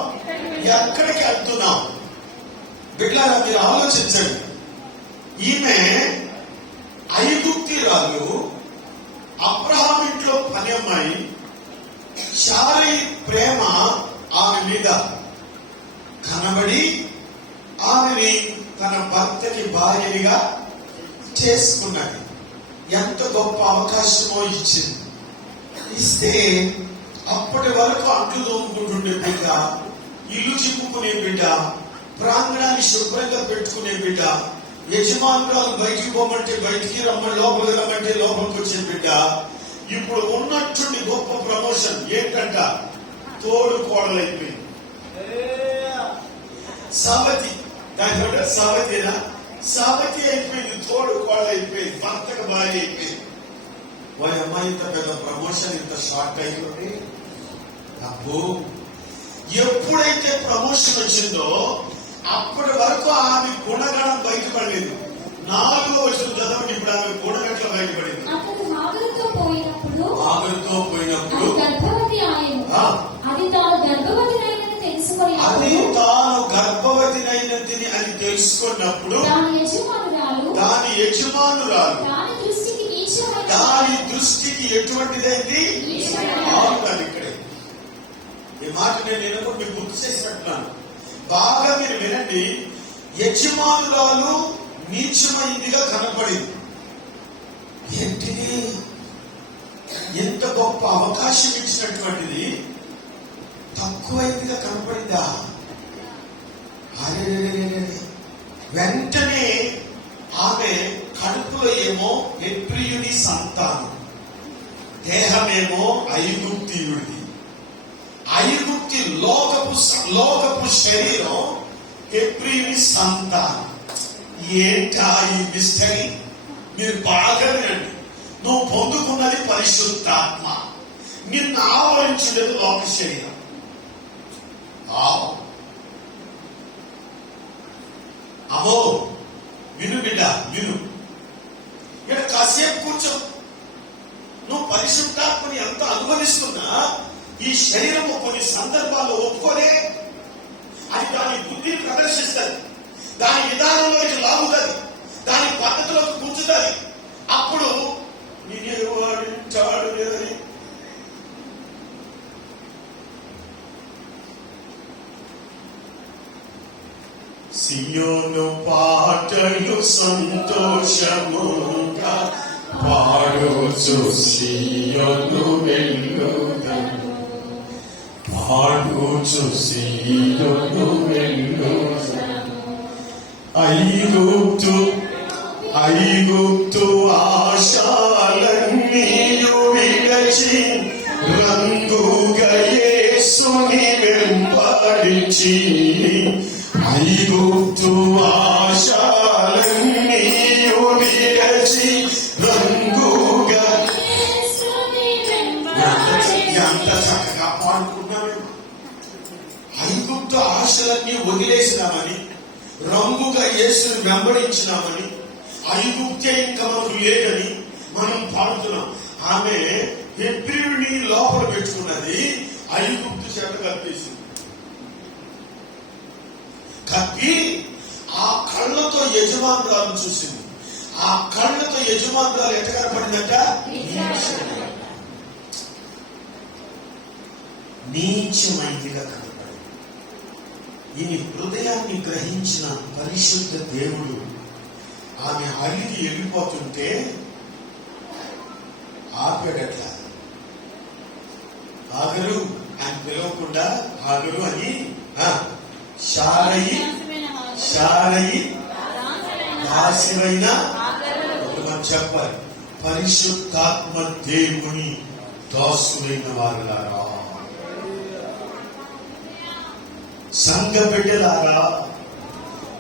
ఎక్కడికి వెళ్తున్నావు? బిడ్డలారా మీరు ఆలోచించండి. ఈమె ఐగుప్తీయురాలు, అబ్రహాం ఇంట్లో పని అమ్మాయి. శారయి ప్రేమ ఆమె మీద కనబడి ఆమెని తన భర్తకి భార్యగా చేసుకున్నది. ఎంత గొప్ప అవకాశమో ఇచ్చింది. ఇస్తే అప్పటి వరకు అంట్లు తోముకుంటుండే బిడ్డ, ఇల్లు చిక్కుకునే బిడ్డ, ప్రాంగణాన్ని శుభ్రంగా పెట్టుకునే బిడ్డ, యజమానురాలు బయటికి పోమంటే బయటికి రమ్మని, లోపలికి రమ్మంటే లోపలికి వచ్చే బిడ్డ, ఇప్పుడు ఉన్నట్టుండి గొప్ప ప్రమోషన్ ఏంటంట, తోడు కోడలైపోయింది. సాబతి, దాని సాబతేనా, సాబతి అయిపోయింది, తోడు కోడలైపోయింది, భర్తకు భార్య అయిపోయింది. వారి అమ్మాయి ఇంత పెద్ద ప్రమోషన్ ఇంత షార్ట్ అయిపోయింది. అబ్బో, ఎప్పుడైతే ప్రమోషన్ వచ్చిందో అప్పటి వరకు ఆమె గుణగణం బయటపడలేదు. 4వ వచనం చదవండి. ఇప్పుడు ఆమె గుణగట్ల బయటపడింది. ఆగరుతో పోయినప్పుడు అది తాను గర్భవతినైనది అని తెలుసుకున్నప్పుడు దాని యజమానురాలు దాని దృష్టికి ఎటువంటిదైంది? బాగుండాలి. ఇక్కడే ఈ మాట నేను ఎన్నో మీకు గుర్తు చేసినట్టున్నాను. బాగా మీరు వినండి. యజమానురాలు నీచమైందిగా కనపడింది. ఏంటిది? ఎంత గొప్ప అవకాశం ఇచ్చినటువంటిది తక్కువైందిగా కనపడిందా? అరే, వెంటనే ఆమె కడుపులో ఏమో హెబ్రీయుని సంతానం, దేహమేమో ఐగుప్తీయుడిది. ఐగుప్తి లోకపు శరీరం, హెబ్రీయుని సంతానం. ఏంటా ఈ మిస్టరీ? మీరు బాగా వినండి. నువ్వు పొందుకున్నది పరిశుద్ధాత్మ, నిన్ను ఆవరించినది లోక శరీరం. అమ్మో, విను బిడ్డ, విను. ఇక్కడ కాసేపు కూర్చో. నువ్వు పరిశుద్ధాత్మని ఎంత అనుభవిస్తున్నా ఈ శరీరము కొన్ని సందర్భాల్లో ఒప్పుకోలే. అది దాని బుద్ధిని ప్రదర్శిస్తుంది, దాని విధానంలోకి లాగుతుంది, దాని పద్ధతిలోకి కూర్చుతుంది. అప్పుడు నేనేవాడు లేదని సియోను పాటలు సంతోషముగా పాడుచు సియోను వెళ్ళుదను, పాడుచు సియోను వెళ్ళుదను. ఐగుప్తు ఆశాలన్నీయు విడచి రంగుగా యేసుని వెంబడించి, ఐగుప్తు ఆశాలన్నీయు విడచి రంగుగా. ఎంత చక్కగా పాడుకున్నామే. ఐగుప్తు ఆశలన్నీ వదిలేసినామని, రంగుగా యేసుని వెంబడించినామని, ఐగుప్తే ఇంకా మనకు లేదని మనం పాడుతున్నాం. ఆమె హెబ్రీయుని లోపల పెట్టుకున్నది, ఐగుప్తు చేత కప్పేసింది. కప్పి ఆ కళ్ళతో యజమానురాలను చూసింది. ఆ కళ్ళతో యజమానురాలు ఎట్ట కనపడిందట? నీచమైందిగా కనపడింది. ఈయన హృదయాన్ని గ్రహించిన పరిశుద్ధ దేవుడు ఆమె అలిగి వెళ్ళిపోతుంటే ఆపాడట్ల. ఆగరు అని పిలవకుండా ఆగరు అని శారయి దాసివైన చెప్పాలి. పరిశుద్ధాత్మ దేవుని దాసులైన వారులారా, సంఘ బిడ్డలారా,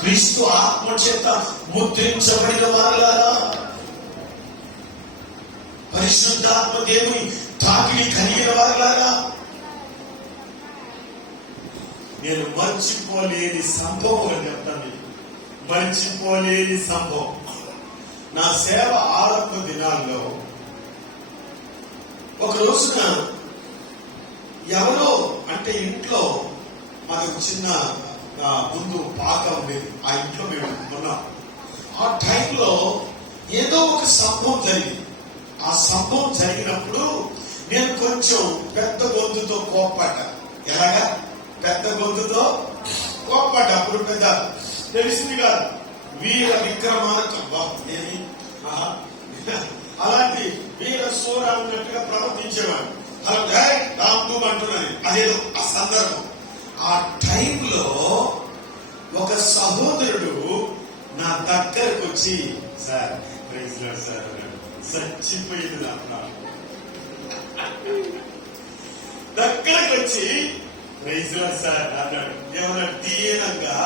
క్రీస్తు ఆత్మ చేత ముద్రించబడిన వారులారా, పరిశుద్ధాత్మ దేవుని తాకిడి కలిగిన వారులారా, నేను మర్చిపోలేని సంభవం అని చెప్తాను. మర్చిపోలేని సంభవం. నా సేవ ఆరంభ దినాల్లో ఒక రోజున ఎవరో అంటే ఇంట్లో మనకు చిన్న ముందు పాక ఉండేది, ఆ ఇంట్లో మేము ఉన్నాం. ఆ టైంలో ఏదో ఒక సంభవం జరిగింది. ఆ సంభవం జరిగినప్పుడు నేను కొంచెం పెద్ద గొంతుతో కోప్పడ్డా. ఎలాగా? పెద్ద గొంతుతో కోప్పడ్డా. అప్పుడు పెద్ద తెలిసింది కాదు, వీర విక్రమార్క అలాంటి వీర సూర అన్నట్టుగా ప్రవర్తించేవాడు. అలా రామ్ అంటున్నాను. అదేదో ఆ సందర్భం. ఆ టైంలో ఒక సహోదరుడు నా దగ్గరకు వచ్చి, సార్ ప్రైజ్ లార్డ్ సార్ అన్నాడు. చచ్చిపోయింది అన్నాడు. దగ్గరకు వచ్చి ప్రైజ్ లార్డ్ సార్ అన్నాడు. ఏమన్నా దీనంగా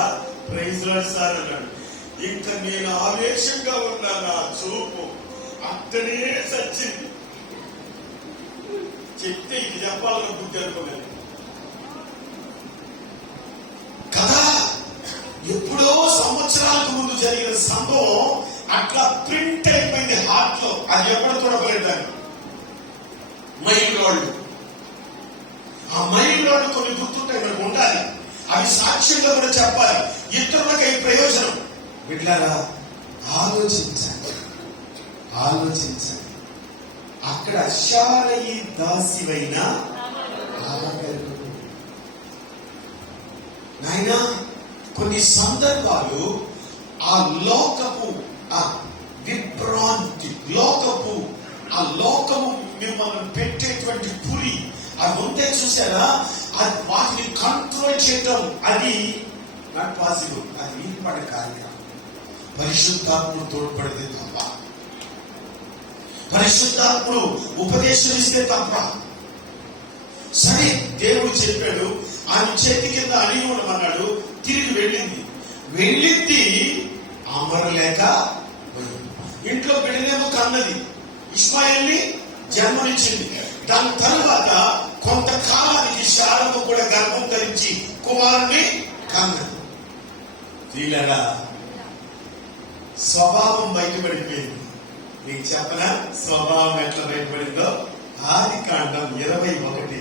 ప్రైజ్ లార్డ్ సార్ అన్నాడు. ఇంకా నేను ఆవేశంగా ఉన్నా, నా చూపు అక్కడే చచ్చింది. చెప్తే ఇది చెప్పాలని బుద్ధి అనుకోలేదు కదా. ఎప్పుడో సంవత్సరాలకు ముందు జరిగిన సంభవం అట్లా ప్రింట్ అయిపోయింది హార్ట్ లో. అది ఎప్పుడు చూడలేదు దాన్ని. మైల్ రాళ్ళు, ఆ మైల్ రాళ్ళు కొన్ని గుర్తుంటాయి, మనకు ఉండాలి. అవి సాక్ష్యంగా కూడా చెప్పాలి, ఇతరులకై ప్రయోజనం. బిడ్డలారా, ఆలోచించండి, ఆలోచించండి. అక్కడ శారయి దాసివైన నాయనా, కొన్ని సందర్భాలు ఆ లోకపు ఆ విభ్రాంతి, ఆ లోకము మిమ్మల్ని పెట్టేటువంటి పురి అది ఉంటే చూసారా, అది వాటిని కంట్రోల్ చేయటం అది నాట్ పాసిబుల్. అది మీకు పడే కార్యం. పరిశుద్ధాత్ముడు తోడ్పడితే తప్ప, పరిశుద్ధాత్ముడు ఉపదేశం ఇస్తే తప్ప. సరే, దేవుడు చెప్పాడు, ఆయన చేతి కింద అడిగి ఉండమన్నాడు. తిరిగి వెళ్ళింది అమరలేక ఇంట్లో బిడ్డనేమో కన్నది, ఇష్మాయేల్ని జన్మనిచ్చింది. దాని తరువాత కొంతకాలానికి శారము కూడా గర్భం ధరించి కుమారుని కన్నది. వీళ్ళగా స్వభావం బయటపడిపోయింది. నీకు చెప్పనా స్వభావం ఎట్లా బయటపడిందో? ఆదికాండం 21:9.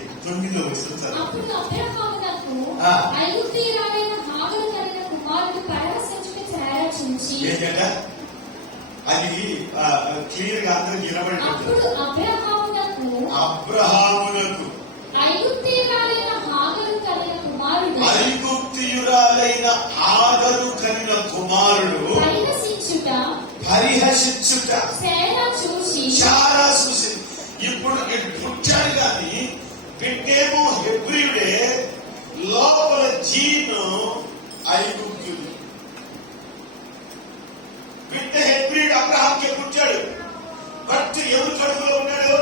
ఏంటంటే అది క్లియర్ గా అందరూ నిలబడి అబ్రహామునకు ఐగుప్తియురాలైన ఆగరు కనిన కుమారుడు పరిహసించుట చాలా చూసి. ఇప్పుడు పుట్టాడు కానీ బిడ్డేమో హెబ్రీయుడే, లోపల జీను ఐగుప్తుడు. బిడ్డ హెబ్రీయుడు అబ్రహాంకే పుట్టాడు, బట్ ఎవరు కడుపులో ఉన్నాడు?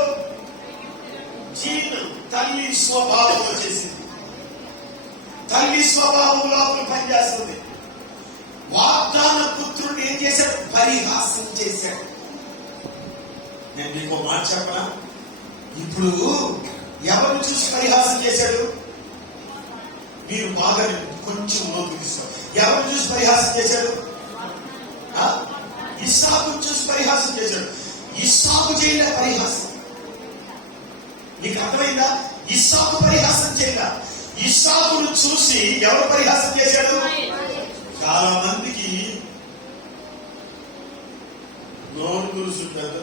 జీను. తల్లి స్వభావం వచ్చేసింది. తల్లి స్వభావం లోపల పనిచేస్తుంది. వాగ్దాన పుత్రుడు ఏం చేశాడు? పరిహాసం చేశాడు. నేను నీకు మాట చెప్పనా? ఇప్పుడు ఎవరు చూసి పరిహాసం చేశాడు? మీరు బాగా కొంచెం లోతు తీస్తారు. ఎవరు చూసి పరిహాసం చేశాడు? ఇస్సాకు చూసి పరిహాసం చేశాడు. ఇస్సాకు చేయలే పరిహాసం. నీకు అర్థమైందా? ఇస్సాకు పరిహాసం చేయలే. ఇస్సాకును చూసి ఎవరు పరిహాసం చేశాడు? చాలా మందికి నోరు తులుసు పెద్ద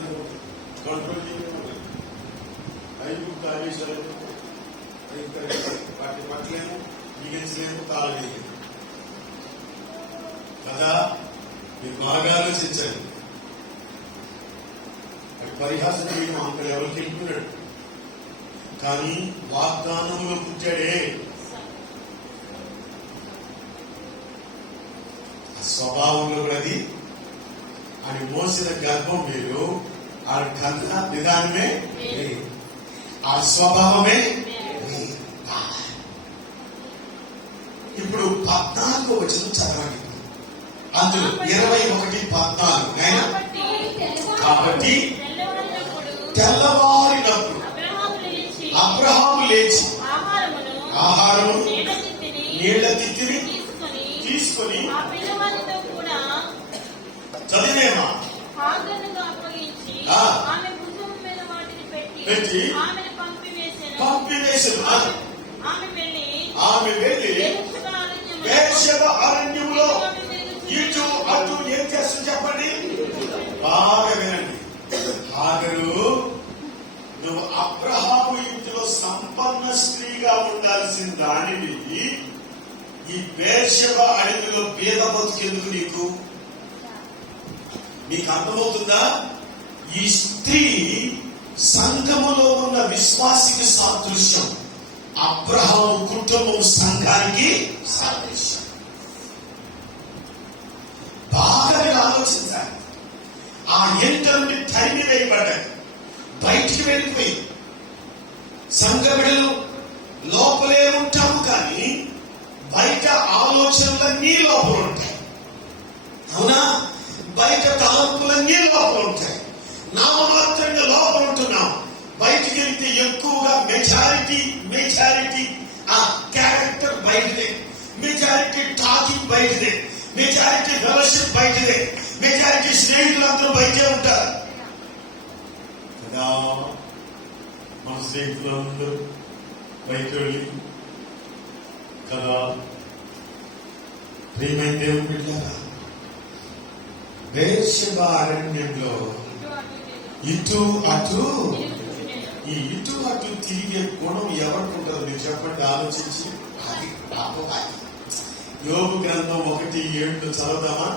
కంట్రోల్ చేయలేదు. ఐగుప్తు ఆదేశాలు వాటి పట్లేము, మిగిలించలేము, తాళలేదు కదా. మీరు బాగా ఆలోచించండి. పరిహాసం చేయడం అక్కడ ఎవరికి వెళ్ళిపోయాడు, కానీ వాగ్దానంలో పుట్టాడే. స్వభావంలో కూడా అది ఆడి మోసిన గర్భం వేరు, ఆడి కన్న విధానమే. ఆ స్వభావమే మీ. ఇప్పుడు 14వ వచనం చదవండి. అందులో 21:14 అయినా కాబట్టి తెల్లవారినప్పుడు అబ్రహాము లేచి ఆహారము నీళ్ల తిత్తిని తీసుకొని చదివేమా పెట్టి పంపివేశారు. ఆమె వెళ్ళి బెర్షెబ అరణ్యంలో ఇటు అటు ఏం చేస్తుంది చెప్పండి, బాగా వినండి. హాగరు, నువ్వు అబ్రహాము ఇంటిలో సంపన్న స్త్రీగా ఉండాల్సిన దానివి ఈ బెర్షెబ అడవిలో పేద బతుకెందుకు నీకు? నీకు అర్థమవుతుందా? ఈ స్త్రీ సంఘములో ఉన్న విశ్వాసికి సాదృశ్యం, అబ్రహాము కుటుంబం సంఘానికి సాదృశ్యం. బాగా మీరు ఆలోచించాలి. ఆ ఇంట నుండి తరిమి వేయబడ్డాయి, బయటికి వెళ్ళిపోయి సంఘ బిడ్డలు లోపలే ఉంటాము కానీ బయట ఆలోచనలన్నీ లోపల ఉంటాయి. అవునా? బయట తలంపులన్నీ లోపల ఉంటాయి. నామమాత్రంగా లోపల ఉంటున్నాం, బయటికి వెళ్తే ఎక్కువగా మెజారిటీ ఆ క్యారెక్టర్ బయటదే, మెజారిటీ టాకింగ్ బయటదే, మెజారిటీ ఫెలోషిప్ బయటదే, మెజారిటీ స్నేహితులందరూ బయటే ఉంటారు కదా. మన స్నేహితులందరూ బయట వెళ్ళి కదా. ప్రియమైన దేవుని బిడ్డలారా, బెర్షెబ అరణ్యంలో ఇటు అటు తిరిగే గుణం ఎవరికి ఉంటుందో మీరు చెప్పండి, ఆలోచించి. అది అపవాది. యోబు గ్రంథం 1:7 చదువుదామా?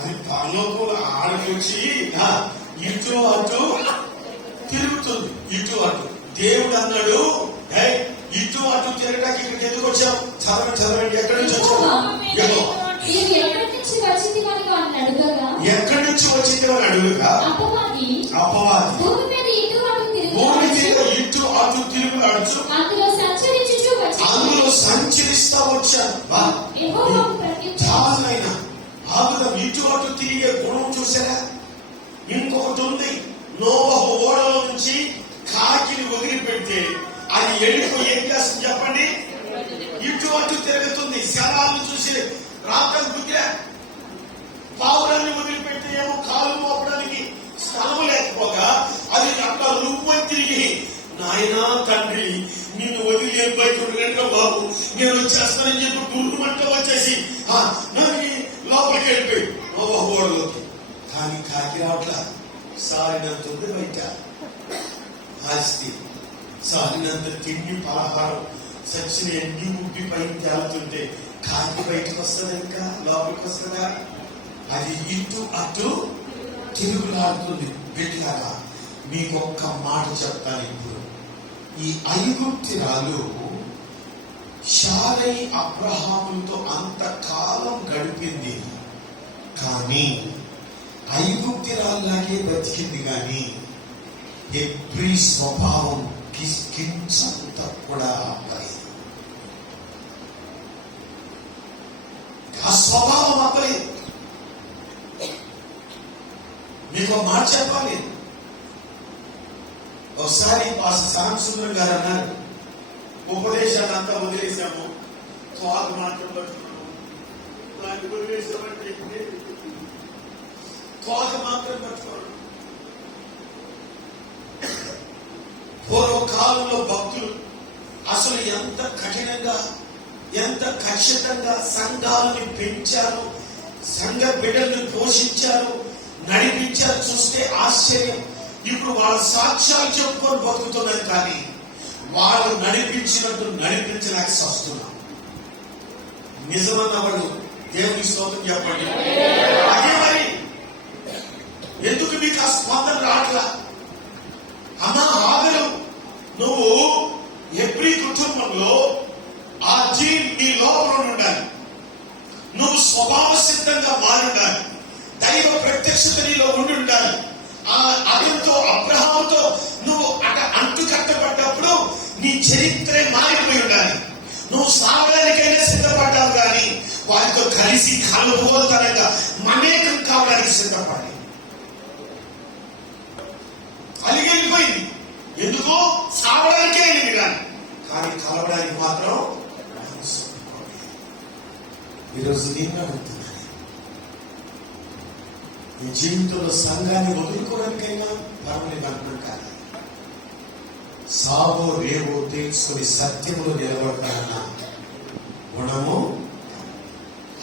అది పరలోకంలో ఆడికి వచ్చి ఇటు అటు తిరుగుతుంది. ఇటు అటు దేవుడు అన్నాడు, ఇటు అటు తిరగడానికి ఇక్కడికి ఎందుకు వచ్చాం? చదవండి. ఎక్కడి నుంచి వచ్చావు? ఎక్కడి నుంచి వచ్చింది అని అడుగుగా అపవాది భూమి మీద ఇటు అటు తిరుగులాడుచు అందులో సంచరిస్తా వచ్చాను. చాలైనా ఆగుదాం. ఇటు అటు తిరిగే గుణం చూసారా? ఇంకొకటి ఉంది. నోవహు ఓడలో నుంచి కాకిని వదిలిపెడితే అది వెళ్ళిపోయి ఏం చేస్తుంది చెప్పండి? ఇటు అటు తిరుగుతుంది. శరాలను చూసి రాత్రి బుద్ధిరా, పావురాన్ని వదిలిపెట్టి ఏమో కాలు మోపడానికి స్థలం లేకపోగా అది అట్లా రువ్వని తిరిగి, నాయనా తండ్రి నిన్ను వదిలి ఏం బయట కనుక బాబు నేను వచ్చేస్తానని చెప్పి గుర్రుమంట వచ్చేసి లోపలికి వెళ్ళిపోయి ఓడలోకి. కానీ కాకి రావట్లా. సారినంత ఉంది బయట ఆస్తి, సారినంత తిండి పలహారం సచ్చిన ఎండి ఉబ్బి పైకి తేలుతుంటే కాకి బయటకు వస్తుంది, ఇంకా లోపలికి వస్తుందా? అది ఇటు అటు తిరుగులాడుతుంది. బిడ్డలారా, మీకు ఒక్క మాట చెప్తాను. ఇప్పుడు ఈ ఐగుప్తిరాలు శారై అబ్రహాములతో అంతకాలం గడిపింది, కానీ ఐగుప్తిరాల్లాగే బతికింది. కానీ హెబ్రీ స్వభావం కించంత కూడా అవ్వలేదు. ఆ స్వభావం అవ్వలేదు. మీకు మాట చెప్పాలి. ఒకసారి పాస్టర్ సాంబసుందరం గారు అన్నారు, ఉపదేశాన్ని అంతా వదిలేశాము, స్వాత మాత్రం బతుకున్నాము. దాన్ని వదిలేసామంటే స్వాత మాత్రం బతుకోవడం. పూర్వకాలంలో భక్తులు అసలు ఎంత కఠినంగా, ఎంత ఖచ్చితంగా సంఘాలను పెంచారు, సంఘ బిడ్డలను పోషించారు, నడిపించారు. చూస్తే ఆశ్చర్యం. ఇప్పుడు వాళ్ళ సాక్ష్యాలు చెప్పుకొని బతుకుతున్నారు, కానీ వాళ్ళు నడిపించినట్టు నడిపించలేక వస్తున్నాం. నిజమన్నవాడు దేవుని స్తోత్రం చెప్పండి. అదే మరి ఎందుకు మీకు ఆ స్పందన రావట్లా? అమ్మా ఆగరు, నువ్వు హెబ్రీ కుటుంబంలో ఆ జీన్ నీ లోపల ఉండాలి. నువ్వు స్వభావ సిద్ధంగా మారి ఉండాలి. దైవ ప్రత్యక్షత నీలో ఉండి ఉండాలి. అతనితో అబ్రహాముతో నువ్వు అంటు కట్టబడ్డప్పుడు నీ చరిత్రే మారిపోయి ఉండాలి. నువ్వు సావడానికైనా సిద్ధపడ్డావు కానీ వారితో కలిసి కలుపుకోతనంగా మమేకం కావడానికి సిద్ధపడి అలిగెళ్ళిపోయింది. ఎందుకో సావడానికే వెళ్ళింది కానీ కలవడానికి మాత్రం ఈరోజు నేను అడుగుతున్నాను, నీ జీవితంలో సంఘాన్ని వదులుకోవడానికైనా పర్వాలేదు అనుకుని కాదు, సావో రేవో తెలుసుకొని సత్యములు నిలబడతానన్న గుణము.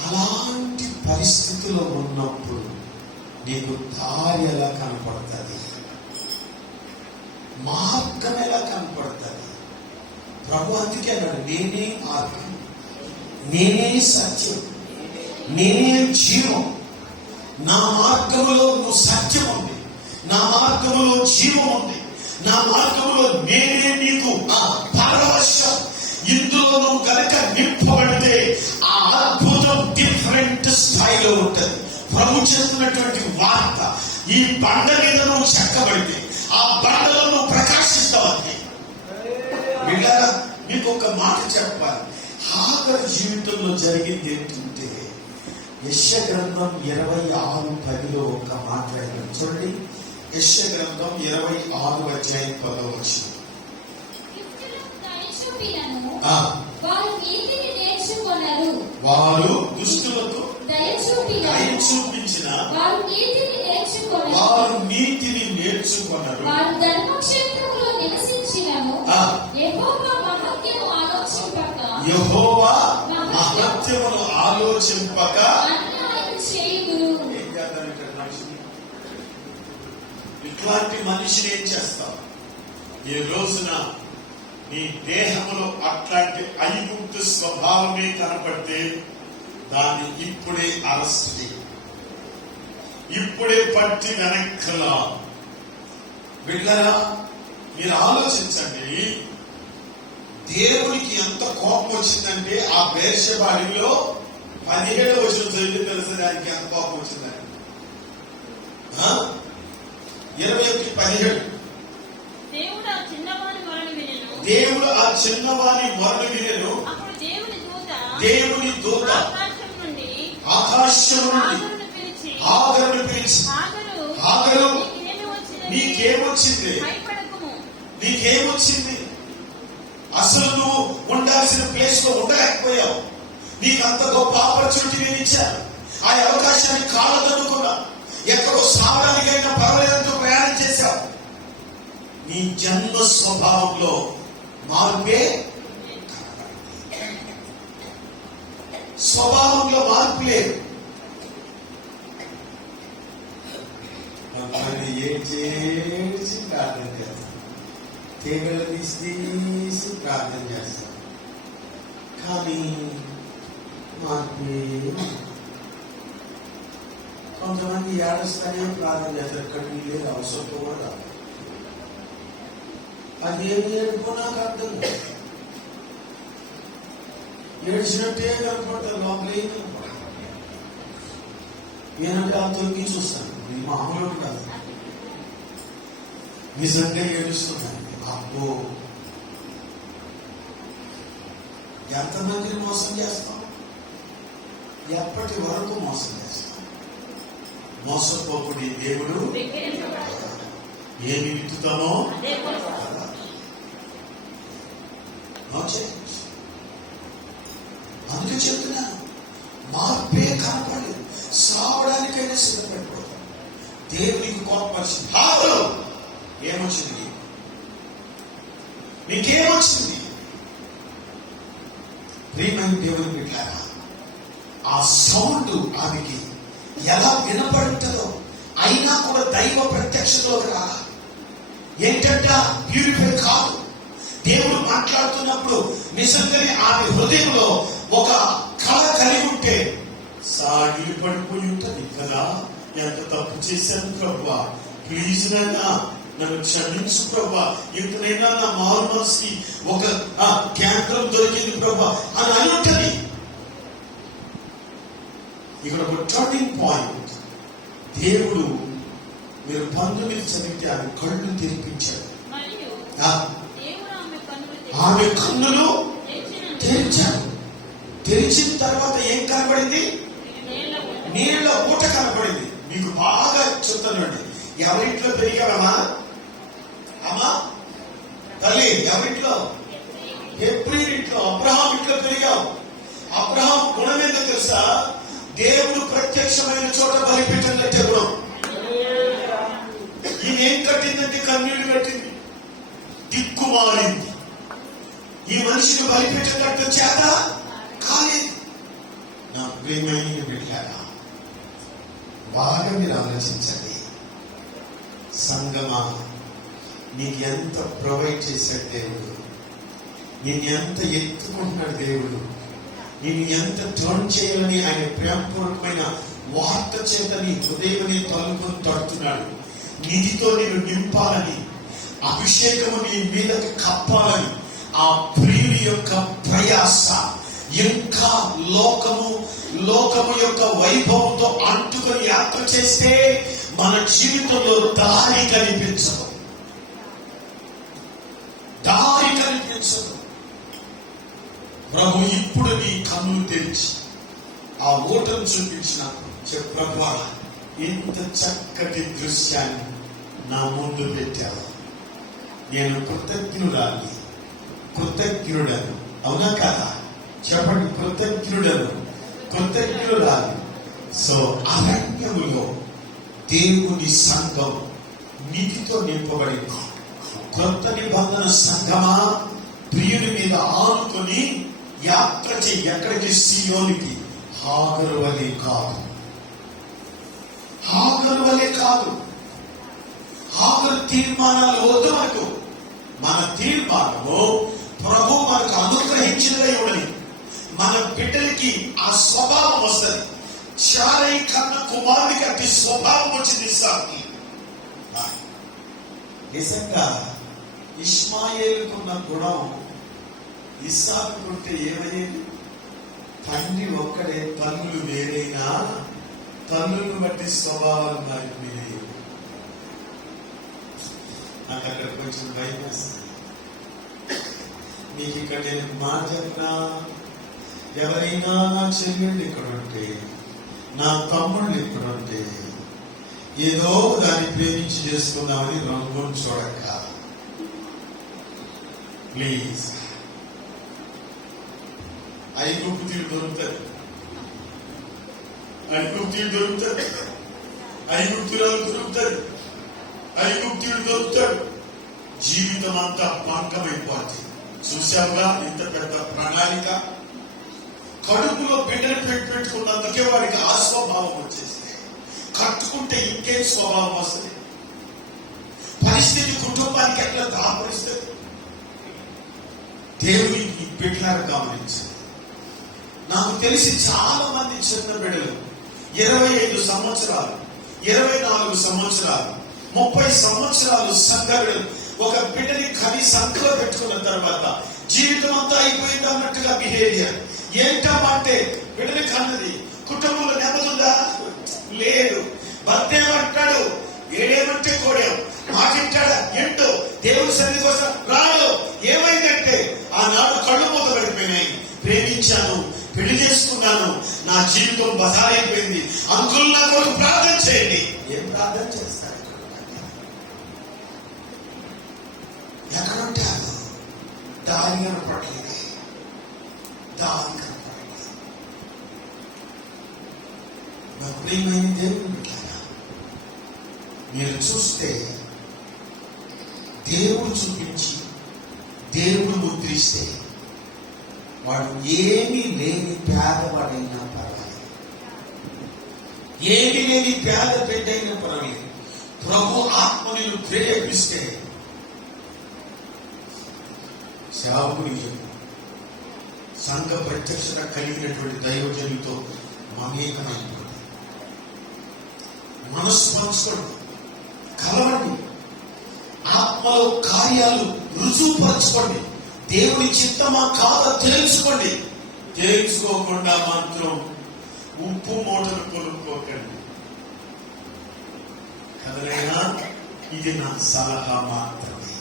అలాంటి పరిస్థితిలో ఉన్నప్పుడు నీకు దారి ఎలా కనపడుతుంది, మార్గం ఎలా కనపడుతుంది? ప్రభు అందుకే అన్నాడు, నేనే మార్గం, నేనే సత్యం, నేనే జీవం. నా మార్గములో నువ్వు సత్యం ఉంది, నా మార్గములో జీవం ఉంది, నా మార్గములో నేనే నీకు పరవశం. ఇందులో నువ్వు కనుక నింపబడితే ఆ అద్భుతం డిఫరెంట్ స్థాయిలో ఉంటుంది. ప్రభు చెప్తున్నటువంటి వార్త, ఈ బండ మీద నువ్వు చెక్కబడితే ఆ బండలో నువ్వు ప్రకాశిస్తావంటే. వీళ్ళారా, మీకు ఒక మాట చెప్పాలి. హాగరు జీవితంలో జరిగింది ఏంటంటే, యెషయా గ్రంథం 26:10 ఒక మాట్లాడారు చూడండి. యెషయా గ్రంథం 26:10 వారు దుష్టులకు దయ చూపించిన వారు నీతిని నేర్చుకున్నారు. యెహోవా మహత్యమును ఆలోచింపక ఏం చేద్దాం ఇక్కడ మనిషిని? ఇట్లాంటి మనిషిని ఏం చేస్తావు? ఈ రోజున నీ దేహంలో అట్లాంటి ఐగుప్తు స్వభావమే కనపడితే దాన్ని ఇప్పుడే అరెస్ట్ చేయి, ఇప్పుడే పట్టి వెనక్కలా. బిడ్డలారా, మీరు ఆలోచించండి, దేవునికి ఎంత కోపం వచ్చిందంటే ఆ బేర్షెబాలో 17వ వచనం చదివితే తెలిసి దానికి ఎంత కోపం వచ్చిందని. 21:17 దేవుడు ఆ చిన్నవాని మొరను వినెను. దేవుని దూత ఆకాశం నుండి హాగరును పిలిచి, హాగరు నీకేమొచ్చింది, నీకేమొచ్చింది? అసలు నువ్వు ఉండాల్సిన ప్లేస్ లో ఉండలేకపోయావు. నీకు అంత గొప్ప ఆపర్చునిటీ నేను ఇచ్చాను. ఆ అవకాశాన్ని కాలదనుకున్నా, ఎక్కడో సావడానికైనా పర్వాలేదంటూ ప్రయాణం చేశావు. నీ జన్మ స్వభావంలో మార్పే, స్వభావంలో మార్పు లేదు. ఏడ్చి ప్రార్థన చేస్తాం, తీగలు తీసి ప్రార్థన చేస్తాం, కానీ మార్పే. కొంతమంది ఏడుస్తానే ప్రార్థన చేస్తారు, ఇక్కడ లేదు అవసరం కూడా. అది ఏమి ఏడుకో నాకు అర్థం కాదు. ఏడ్చినట్టే కనపడతారు, లోపల ఏం కనపడదు. నేనంటే ఆ తొలగి చూస్తాను, ఇది మామూలు కాదు, నిజంగా ఏడుస్తున్నాను. అబ్బో, ఎంతమందిని మోసం చేస్తాం, ఎప్పటి వరకు మోసం చేస్తాం? మోసపోకుడి దేవుడు ఏమి విత్తుతామో అందుకే చెప్తున్నాను, మార్పే కనపడలేదు. సావడానికైనా సిద్ధపడిపోతాం. దేవునికి కోపరిచింది. హాగరు ఏమొచ్చింది? నీకేమొచ్చింది? ప్రియమైన దేవుని బిడ్డలారా, ఆ సౌండ్ ఆమెకి ఎలా వినపడుతుందో అయినా కూడా దైవ ప్రత్యక్షతలోకి రా. ఏంటంటే ప్యూరిఫై కాదు. దేవుడు మాట్లాడుతున్నప్పుడు నిజంగానే ఆమె హృదయంలో ఒక కళ కలిగి ఉంటే సాగిలి పడిపోయి ఉంటుంది కదా. ఎంత తప్పు చేశాను ప్రభువా, ప్లీజ్ నన్ను క్షమించు ప్రభా, ఇంతనైనా నా మారు మనసుకి ఒక కేంద్రం దొరికింది ప్రభా అని అని ఉంటుంది. ఇక్కడ ఒక టర్నింగ్ పాయింట్. దేవుడు మీరు 19 చదివితే ఆమె కళ్ళు తెరిపించాడు. మరియు ఆ, దేవుడు ఆమె కన్నులు తెరిచినందున తెరిచాడు. తెరిచిన తర్వాత ఏం కనబడింది? నీళ్ళ ఊట కనబడింది. మీకు బాగా చెప్తానండి, ఎవరింట్లో పెరిగావమ్మా? అమ్మా తల్లి, ఎవరింట్లో? ఎబ్రీయుని ఇంట్లో, అబ్రహాం ఇంట్లో పెరిగావు. అబ్రహాం గుణం ఏంటో తెలుసా? దేవుడు ప్రత్యక్షమైన చోట బలిపీఠం కట్టే గుణం. ఈమెం కట్టిందంటే కన్నీళ్లు కట్టింది, దిక్కుమాలింది. ఈ మనిషిని బలిపీఠం కట్టడం చేత కాలేదు. నా ప్రియమైన బిడ్డలారా, బాగా మీరు ఆలోచించండి. సంగమా, నీకు ఎంత ప్రొవైడ్ చేశాడు దేవుడు, నేను ఎంత ఎత్తుకుంటున్నాడు దేవుడు, నేను ఎంత టర్న్ చేయాలని ఆయన ప్రేమపూర్వకమైన వార్త చేత నీ హృదయాన్ని తలుపుని తడుతున్నాడు. నిధితో నేను నింపాలని, అభిషేకము నీ మీదకి కప్పాలని ఆ ప్రియుని యొక్క ప్రయాస ఇంకా లోకము యొక్క వైభవంతో అంటుకొని యాత్ర చేస్తే మన జీవితంలో దారి కనిపించదు. ప్రభు ఇప్పుడు నీ కన్నులు తెరిచి ఆ ఓటను చూపించిన ప్రభువా, ఇంత చక్కటి దృశ్యాన్ని నా ముందు పెట్టావు, నేను కృతజ్ఞుడను. అవునా కదా? చెప్పండి, కృతజ్ఞురాలు. సో అరణ్యములో దేవుని సంఘం నీతితో నింపబడింది. కొత్త నిబంధన సంఘమా, ప్రియుని మీద ఆనుకొని యాత్ర చేయి. ఎక్కడికి? సియోనికి. హాగరు వలె కాదు. హాగరు తీర్మానాలు వద్దు మనకు. మన తీర్మానము ప్రభు మనకు అనుగ్రహించినదే ఇవ్వని. మన బిడ్డలకి ఆ స్వభావం వస్తుంది. చారై కన్న కుమారుడికి అట్టి స్వభావం వచ్చింది ఇస్సాకుకి. నిజంగా ఇష్మాయేలుకున్న గుణం ఇస్సాకుకుంటే ఏమయ్యేది? తండ్రి ఒక్కడే, తల్లులు వేరైనా తల్లులను బట్టి స్వభావాలు మారిపోయాయి. నాకు అక్కడ కొంచెం భయం వేస్తుంది. మీకు ఇక్కడ నేను మాట చెప్పినా, ఎవరైనా నా చెల్లెళ్ళు ఇక్కడ ఉంటే, నా తమ్ముళ్ళు ఇక్కడ ఉంటే, ఏదో దాన్ని ప్రేమించి చేసుకుందామని రంగుని చూడక, ప్లీజ్. ఐగుప్తీయుడు దొరుకుతాడు, ఐగుప్తురాలు దొరుకుతాడు, ఐగుప్తీయుడు దొరుకుతాడు. జీవితం అంతా భంగమైపోతుంది. చూశావుగా ఇంత పెద్ద ప్రణాళిక. కడుపులో బిడ్డలు పెట్టుకున్నందుకే వాడికి ఆ స్వభావం వచ్చేసింది. కట్టుకుంటే ఇంకేం స్వభావం వస్తుంది? పరిస్థితి కుటుంబానికి ఎట్లా దాపరిస్తుంది? దేవుని బిడ్డలను గమనించండి. నాకు తెలిసి చాలా మంది చిన్న బిడ్డలు 25 సంవత్సరాలు, 24 సంవత్సరాలు, 30 సంవత్సరాలు సంఘ బిడ్డలు ఒక బిడ్డని కని సంఖ్యలో పెట్టుకున్న తర్వాత జీవితం అంతా అయిపోయింది అన్నట్టుగా బిహేవియర్. ఏంటంటే బిడ్డని కన్నది, కుటుంబంలో నెమ్మదుందా? లేదు. భర్త ఏమంటాడు? ఏడేమంటే కోడాం, మాటింటాడా? ఏంటో దేవుని సన్నిధి కోసం రాడు. ఏమైందంటే ఆనాడు కళ్ళు మూత పడిపోయినాయి. ప్రేమించాను, పెళ్లి చేసుకున్నాను, నా జీవితం బజారైపోయింది. అంకుల్ నా కొరకు ప్రార్థన చేయండి. ఏం ప్రార్థన చేస్తారు? ఎక్కడుంటారు? దారి కనపడలేదు. నా ప్రియమైన దేవుని బిడ్డలారా, మీరు చూస్తే దేవుడు చూపించి దేవుడు ముద్రిస్తే వాడు ఏమీ లేని పేదవాడైనా పర్వాలేదు, ఏమీ లేని పేద బిడ్డైనా పర్వాలేదు. ప్రభు ఆత్మని ప్రేరేపిస్తే సేవకుడికి సంఘ ప్రత్యక్షత కలిగినటువంటి దైవజనులతో మమేకమైపోయింది. మనస్సు పంచుకోండి, కలవండి, ఆత్మలో కార్యాలు రుజువుపరచుకోండి. దేవుని చిత్తమా కాదా తెలుసుకోండి. తెలుసుకోకుండా మాత్రం ఉప్పు మూటలు కొనుక్కోకండి. కదనైనా ఇది నా సలహా మాత్రమే,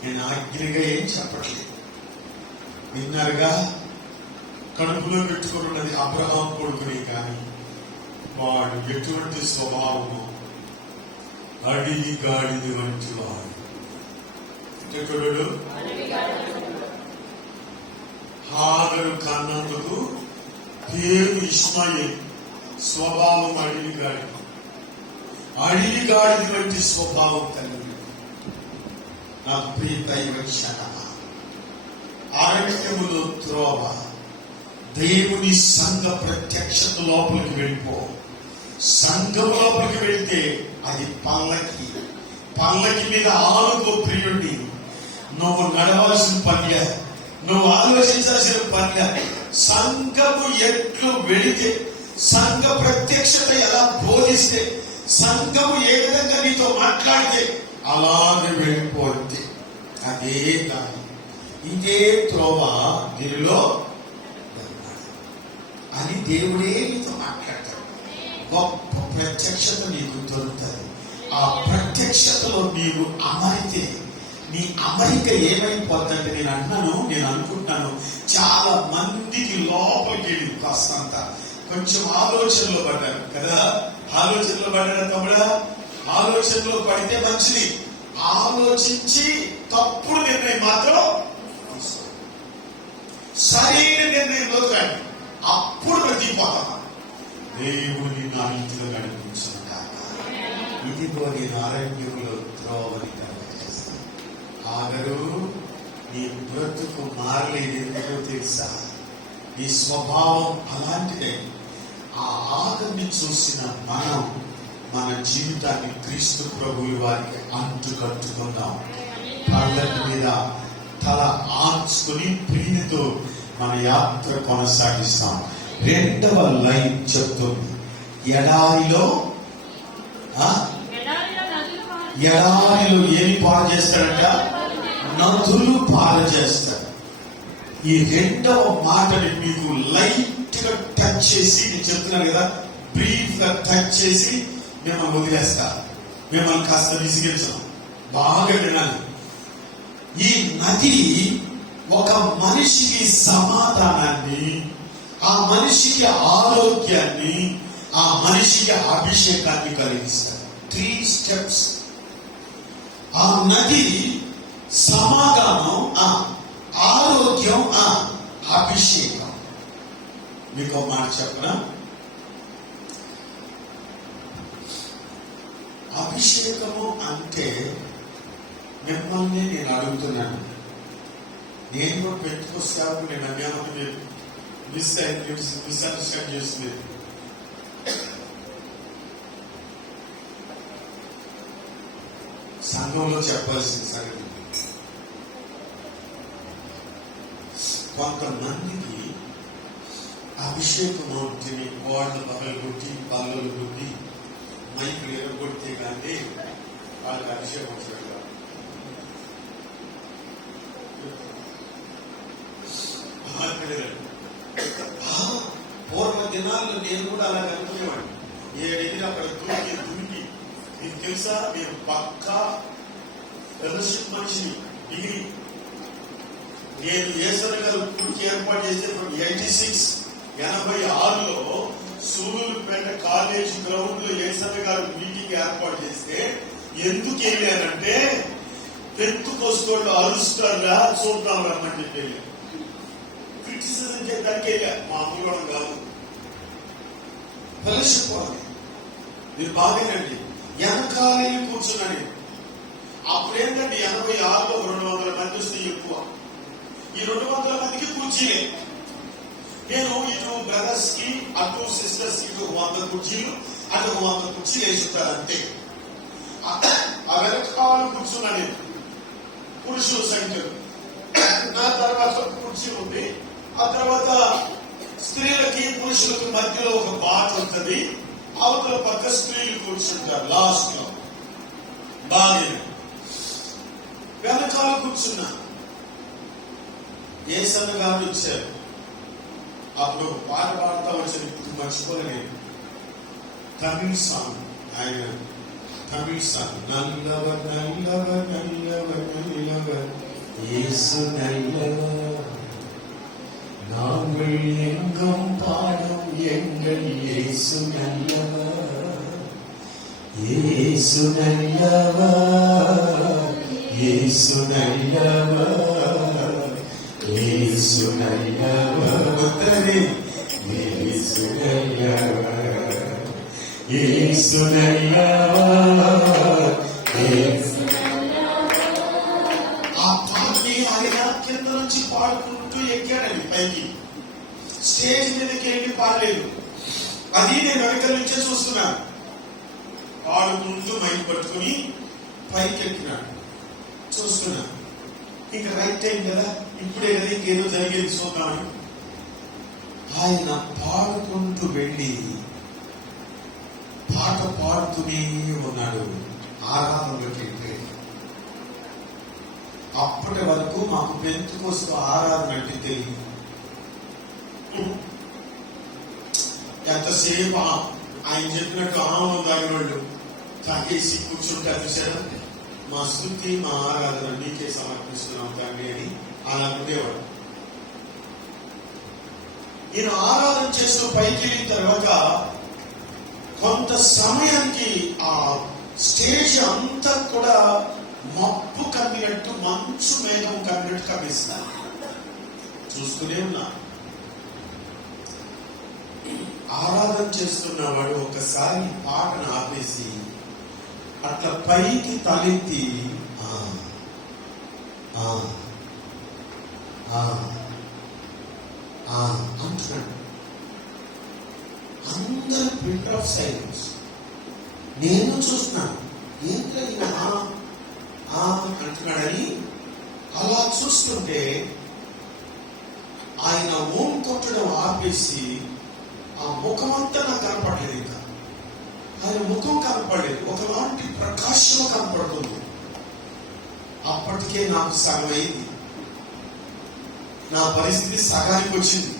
నేను ఆజ్ఞగా ఏం చెప్పట్లేదు. విన్నారుగా, కడుపులో పెట్టుకుని ఉన్నది అబ్రహాం కొడుకునే కానీ వాడు ఎటువంటి స్వభావము, అడిగి గాడిది వంటి వాడు. హాగరు కన్నందుకు పేరు ఇష్మాయేలు, స్వభావం అడిగి గాడిది వంటి స్వభావం కలిగి. నాకు ప్రియ దైవక్షణ, అరణ్యములో త్రోవ, దేవుని సంఘ ప్రత్యక్షత లోపలికి వెళ్ళిపో. సంఘం లోపలికి వెళ్తే అది పల్లకి మీద ఆనుకో ప్రియుడిని. నువ్వు నడవాల్సిన పనిలే, నువ్వు ఆలోచించాల్సిన పనిలే. సంఘము ఎట్లు వెళితే, సంఘ ప్రత్యక్షత ఎలా బోధిస్తే, సంఘము ఏ విధంగా నీతో మాట్లాడితే అలాగే వెళ్ళిపోద్ది. అదే దాని, ఇదే త్రోవ దీనిలో అని దేవుడే నీతో మాట్లాడతాడు. గొప్ప ప్రత్యక్షత నీకు దొరుకుతుంది. ఆ ప్రత్యక్షతలో నీవు అమరితే, నీ అమరిక ఏమైపోతుందంటే, నేను అనుకుంటున్నాను చాలా మందికి లోపలికి వెళ్ళి కాస్తంత కొంచెం ఆలోచనలో పడ్డారు కదా. ఆలోచనలో పడ్డారా తమ్ముడా? ఆలోచనలో పడితే మంచిది. ఆలోచించి తప్పుడు నిర్ణయం మాత్రం సరైన నిర్ణయంలో కానీ అప్పుడు బ్రతికిపోతాం. దేవుడు నిన్ను ఆ రీతిలో నడిపించిన కాక ఇదిగో నేను ఆరోగ్యంలో త్రోవని కనిపిస్తాను. ఆగరు, నీ బ్రతుకు మారలేదు. ఎందుకో తెలుసా? నీ స్వభావం అలాంటిదే. ఆ ఆగని చూసిన మనం మన జీవితాన్ని క్రీస్తు ప్రభువు వారికి అంటుకట్టుకుందాం. పల్లకి మీద తల ఆంచుకుని ప్రియునితో మన యాత్ర కొనసాగిస్తాం. రెండవ లైన్ చెప్తుంది, ఎడారిలో ఏమి పాలు చేస్తాడంట? నదులు పాలు చేస్తాడు. ఈ రెండవ మాటని మీకు లైట్ గా టచ్ చేసి, నేను చెప్తున్నాను కదా, బ్రీఫ్ గా టచ్ చేసి మిమ్మల్ని వదిలేస్తా. మిమ్మల్ని కాస్త విసిగించడం బాగా వినాలి. ఈ నది ఒక మనిషికి సమాధానాన్ని, ఆ మనిషికి ఆరోగ్యాన్ని, ఆ మనిషికి అభిషేకాన్ని కలిగిస్తారు. 3 స్టెప్స్. ఆ నది సమాధానం, ఆరోగ్యం, అభిషేకం. మీకు ఒక మాట చెప్పనా? అభిషేకము అంటే మిమ్మల్ని నేను అడుగుతున్నాను. నేను కూడా పెట్టుకొస్తాను. నేను అన్యాన్ని మిస్అండర్స్టాండ్ చేస్తుంది. సంఘంలో చెప్పాల్సిన సంగతి, కొంతమందికి అభిషేకం ఉంటుంది. వాళ్ళు పగలగొట్టి, పల్లలు కొట్టి, మైకులు ఎరగొడితే కానీ వాళ్ళకి అభిషేకం వచ్చాడు. పూర్వ దినాల్లో నేను కూడా అలా అనుకునేవాడిని. ఏదైనా అక్కడ దునికి మీకు తెలుసా, మీరు పక్కా ఫెలోషిప్ మనిషిని. డిగ్రీ నేను ఏసర్ గారు గుడికి ఏర్పాటు చేస్తే 86 సూలూరుపేట కాలేజ్ గ్రౌండ్ లో ఏసర్ గారు మీటింగ్ ఏర్పాటు చేస్తే ఎందుకు వెళ్ళానంటే, పెంతుకోసుకోళ్ళు అరుస్తారుగా చూద్దాం రమ్మని చెప్పి వెళ్ళాను. క్రిటిసిజం చేయడానికి వెళ్ళాను, మామూలు కాదు. ఫెలోషిప్ వాళ్ళని మీరు బాగానండి. వెనకాలే కూర్చున్నాను. అప్పుడేంటంటే 86లో 200 మంది వస్తే ఎక్కువ. ఈ 200 మందికి కుర్చీలే. నేను ఇటు బ్రదర్స్ కి, అటు సిస్టర్స్ కి 100 కుర్చీలు, అటు 100 కుర్చీలు వేసుంటారు అంతే. ఆ వెనకాల కూర్చున్నా నేను. పురుషుల సంఖ్యలు నా తర్వాత కుర్చీ ఉంది. ఆ తర్వాత స్త్రీలకి పురుషులకి మధ్యలో ఒక బాట ఉంటుంది. అవతల పక్క స్త్రీలు కూర్చుంటారు లాస్ట్ లో. బాగా వెనకాల కూర్చున్నా. ఏసన్న గారు వచ్చారు. అప్పుడు పాట పాడుతా వచ్చారు. ఇప్పుడు మర్చిపోలేదు. తమిళ్ సాంగ్ ఆయన తమిళ సాంగ్. నల్లవర్ నల్లవర్ నల్లవర్ నల్లవర్ యేసు நல்லவர், நாங்கள் எங்கும் பாடும் எங்கள் இயேசு நல்லவர், இயேசு நல்லவர், இயேசு நல்லவர், இயேசு நல்லவர். உத்தரவே இயேசு நல்லவர், இயேசு நல்லவர், இயேசு. ఆ పాటని ఆయన కింద నుంచి పాడుకుంటూ ఎక్కాడండి పైకి. స్టేజ్ మీదకి వెళ్ళి పాడలేదు. అది నేను వెనక నుంచే చూస్తున్నాను. పాడుకుంటూ మైక్ పట్టుకుని పైకి ఎక్కినాడు. చూస్తున్నాను. ఇంకా రైట్ టైం కదా, ఇప్పుడే కదా ఇంకేదో జరిగేది చూద్దామని ఆయన పాడుకుంటూ వెళ్ళి పాట పాడుతూనే ఉన్నాడు. ఆరాధనలోకి వెళ్ళిపోయాడు. అప్పటి వరకు మాకు పెంతుకోస్తు ఆరాధన అంటే తెలియదు. ఎంతసేపు ఆయన చెప్పినట్టు ఆనందం తాగిన వాళ్ళు తాగేసి కూర్చుంటారు చూసారా, మా స్తుతి మా ఆరాధన నీకే సమర్పిస్తున్నాం తండ్రి అని అలా ఉండేవాడు. ఈయన ఆరాధన చేస్తూ పైకి వెళ్ళిన తర్వాత కొంత సమయానికి ఆ స్టేజ్ అంతా కూడా మబ్బు కమ్మినట్టు, మంచు మేఘం కమ్మినట్టు కమ్మేస్తారు. చూస్తూనే ఉన్నా. ఆరాధన చేస్తున్నవాడు ఒకసారి పాటను ఆపేసి అట్లా పైకి తలెత్తి అంటున్నాడు. అందరూ ప్రింట్ ఆఫ్ సైలెన్స్. నేను చూస్తున్నాను, ఏంటో అంటున్నాడని. అలా చూస్తుంటే ఆయన ఓం కొట్టడం ఆపేసి ఆ ముఖం అంతా నాకు కనపడలేదు. ఇంకా ఆయన ముఖం కనపడలేదు, ఒకలాంటి ప్రకాశం కనపడుతుంది. అప్పటికే నాకు సగం అయింది, నా పరిస్థితి సగానికి వచ్చింది.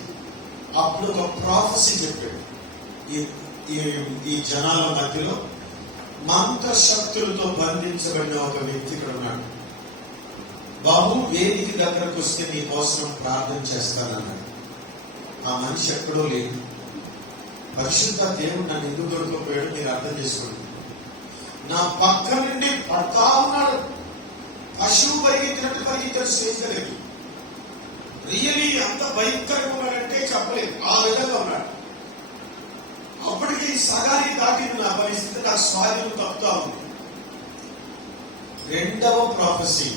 అప్పుడు ఒక ప్రాఫెసీ చెప్పాడు. ఈ జనాల మధ్యలో మంత్ర శక్తులతో బంధించబడిన ఒక వ్యక్తి ఇక్కడ ఉన్నాడు. బాబు, వేదిక దగ్గరకు వస్తే నీ కోసం ప్రార్థన చేస్తానన్నాడు. ఆ మనిషి ఎక్కడో లేదు. పరిశుద్ధ దేవుడు నన్ను ఎందుకు దొరకపోయాడు మీరు అర్థం చేసుకోండి. నా పక్క నుండి పడతా ఉన్నాడు. పశువు పరిగెత్తినట్టు పరిగెత్తాడు స్టేజ్ దగ్గరికి. రియలీ అంత భయంకరంగా ఉన్నాడంటే చెప్పలేదు, ఆ విధంగా ఉన్నాడు. అప్పటికి సగానికి దాటింది నా పరిస్థితి. నాకు స్వాధీనం తప్పుతా ఉంది. రెండవ ప్రాఫెసీ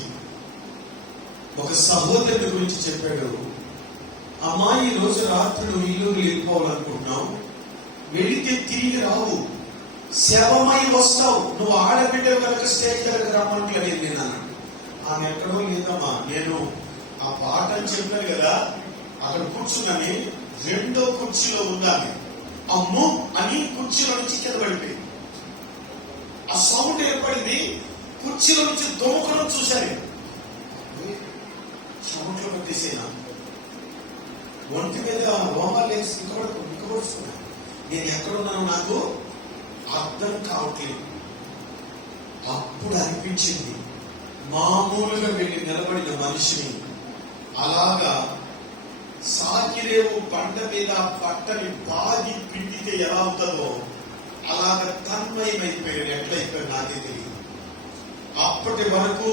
ఒక సహోదరుడి గురించి చెప్పాడు. అమ్మా, ఈ రోజు రాత్రి నువ్వు ఇల్లు వెళ్ళిపోవాలనుకుంటున్నావు, వెళితే తిరిగి రావు, శవమై వస్తావు. నువ్వు ఆడబిడ్డ కనుక స్టేజ్ దగ్గర రమ్మంటలేదు. నేను అన్నాడు. ఆమె ఎక్కడో లేదమ్మా, నేను ఆ పాట అని చెప్పాను కదా, అక్కడ కూర్చున్నాను. రెండో కుర్చీలో ఉండాలి. అమ్మో అని కుర్చీలో నుంచి కింద పడిపోయింది. ఆ సౌండ్ ఏర్పడింది. కుర్చీలో నుంచి దొంగకడం చూశాను. చెమట్లో పట్టేసేనా, ఒంటి మీద రోమాలు వేసి ఇంకొడుచుకున్నాను. నేను ఎక్కడున్నాను నాకు అర్థం కావట్లేదు. అప్పుడు అనిపించింది, మామూలుగా వెళ్ళి నిలబడిన మనిషిని అలాగా సాగిరేవు బండ మీద పట్టని బాగి పిండితే ఎలా అవుతుందో అలాగా తన్మయమైపోయాడు. ఎట్లయిపోయాడు నాకే తెలియదు. అప్పటి వరకు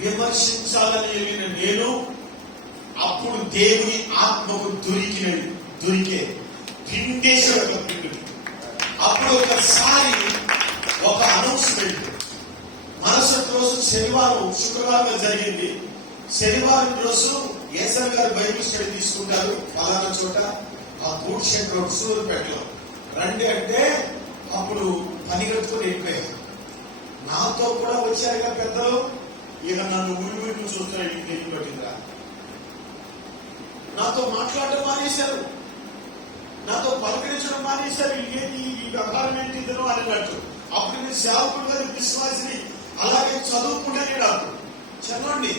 విమర్శించాలని వెళ్ళిన నేను అప్పుడు దేవుని ఆత్మకు దొరికే పిండేశాడు ఒక పిండుని. అప్పుడు ఒకసారి ఒక అనౌన్స్మెంట్. మరుసటి రోజు శుక్రవారం జరిగింది. శనివారం రోజు ఏసర్ గారు బైబిల్ స్టడీ తీసుకుంటారు పలానా చోట, ఆ గూడ్ షెడ్ రోడ్ సూర్యపేటలో రండి అంటే అప్పుడు పని కట్టుకుని వెళ్ళిపోయారు. నాతో కూడా వచ్చారుగా పెద్దలు. ఇక నన్ను ఉరిమిట్టు చూస్తున్నా, ఇంటికి పట్టిందా. నాతో మాట్లాడడం మానేశారు, నాతో పలకరించడం మానేశారు. ఇంకేంటి ఈ వ్యవహారం ఏంటి ఇద్దరు అన్నట్టు. అప్పుడు నేను సేవకుడు గారి విశ్వాసిని, అలాగే చదువుకుంటేనే నాకు చదవండి.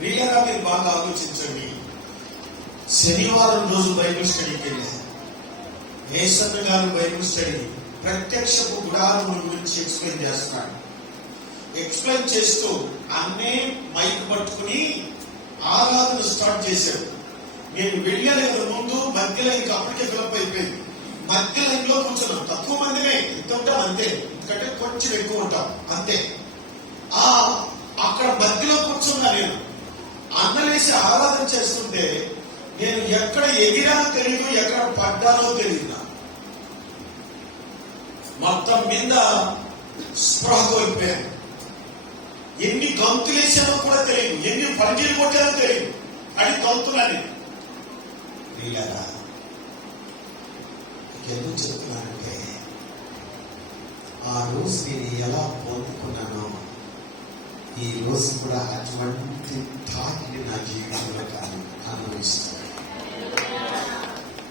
వీళ్ళగా మీరు బాగా ఆలోచించండి. శనివారం రోజు బైబిల్ స్టడీకి వెళ్ళారు. ఏసన్న గారు బైబిల్ స్టడీ ప్రత్యక్షపు గుడారముల గురించి ఎక్స్ప్లెయిన్ చేస్తున్నాడు. ఎక్స్ప్లెయిన్ చేస్తూ అన్నే మైక్ పట్టుకుని ఆరాధన స్టార్ట్ చేశాడు. నేను వెళ్ళాను కదా ముందు, మధ్యలో ఇంకా అప్పటికే ఫిలప్ అయిపోయింది. మధ్య లైన్ లో కూర్చున్నాం, తక్కువ మందినే, ఇంత ఉంటాం అంతే, ఎందుకంటే కొంచెం ఎక్కువ ఉంటాం అంతే. అక్కడ మధ్యలో కూర్చున్నా నేను. అన్నలేసి ఆరాధన చేస్తుంటే నేను ఎక్కడ ఎగిరానో తెలియదు, ఎక్కడ పడ్డానో తెలియదు. మొత్తం మీద స్పృహ కోల్పోయాను. ఎన్ని గంతులేసానో కూడా తెలియదు, ఎన్ని పల్టీలు కొట్టానో తెలియదు. అది గంతులని వీళ్ళరా ఎందుకు చెప్తున్నానంటే, ఆ రోజు నేను ఎలా పొందుకున్నానో ఈ రోజు కూడా అటువంటి తాకిడి నా జీవితంలో కానీ అనుభవిస్తాను.